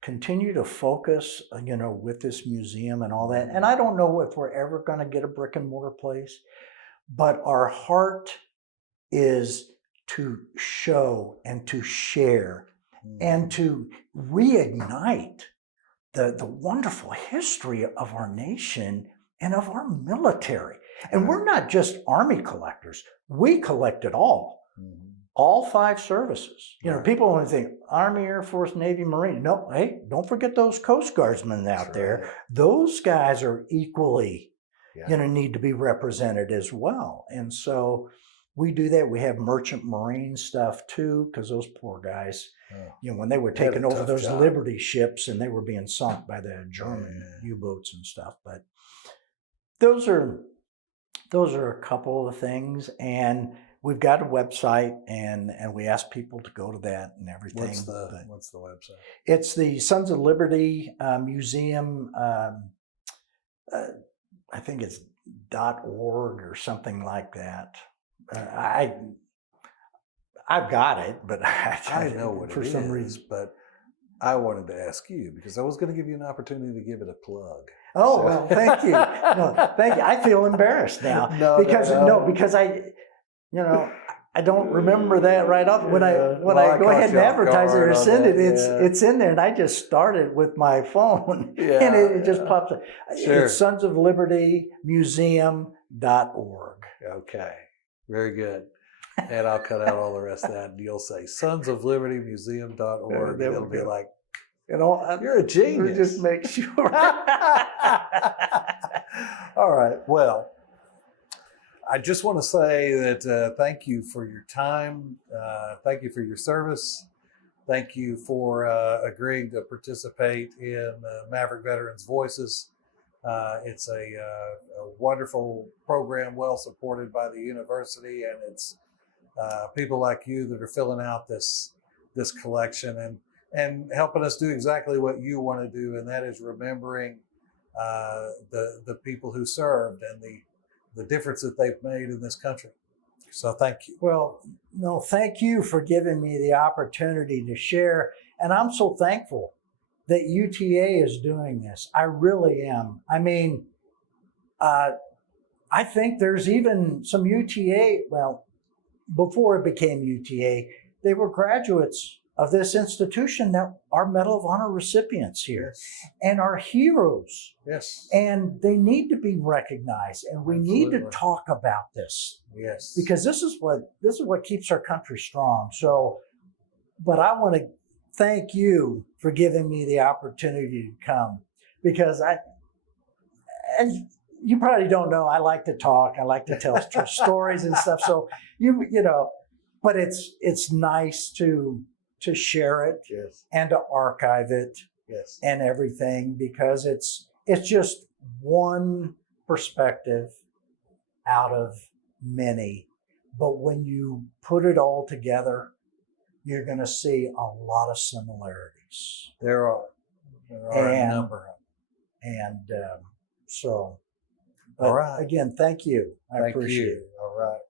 continue to focus, you know, with this museum and all that, and I don't know if we're ever going to get a brick and mortar place, but our heart is to show and to share and to reignite the wonderful history of our nation and of our military. And we're not just Army collectors. We collect it all. All 5 services. You know, people only think Army, Air Force, Navy, Marine. No, hey, don't forget those Coast Guardsmen out there. Those guys are equally, you know, need to be represented as well. And so we do that. We have merchant marine stuff too, because those poor guys, you know, when they were taking over those Liberty ships and they were being sunk by the German U-boats and stuff. But those are a couple of things. And we've got a website, and we ask people to go to that and everything. What's the website? It's the Sons of Liberty Museum. I think it's .org or something like that. I've got it, but I know what for some reason. But I wanted to ask you because I was going to give you an opportunity to give it a plug. Oh, well, thank you. No, thank you. I feel embarrassed now because I don't remember that right off. When I go ahead and advertise it or send it, it's in there, and I just started with my phone, and it just pops up. It's Sons of Liberty Museum.org. Okay, very good. And I'll cut out all the rest of that, and you'll say Sons of Liberty Museum.org. And it'll be like, you're a genius. Just make sure. All right. Well, I just want to say that thank you for your time. Thank you for your service. Thank you for agreeing to participate in Maverick Veterans Voices. It's a wonderful program, well supported by the university, and it's people like you that are filling out this collection. and helping us do exactly what you want to do, and that is remembering the people who served and the difference that they've made in this country. So thank you. Well, no, thank you for giving me the opportunity to share. And I'm so thankful that UTA is doing this. I really am. I mean, I think there's even some UTA, well, before it became UTA, they were graduates of this institution that are Medal of Honor recipients here and are heroes. Yes. And they need to be recognized, and we need to Absolutely. talk about this. Yes. Because this is what keeps our country strong. So, but I want to thank you for giving me the opportunity to come, because and you probably don't know, I like to talk, I like to tell stories and stuff. So you know, but it's nice to share it Yes. and to archive it Yes. and everything, because it's just one perspective out of many. But when you put it all together, you're going to see a lot of similarities. There are a number of them. And so, All right. again, thank you. I Thank appreciate you. it. All right.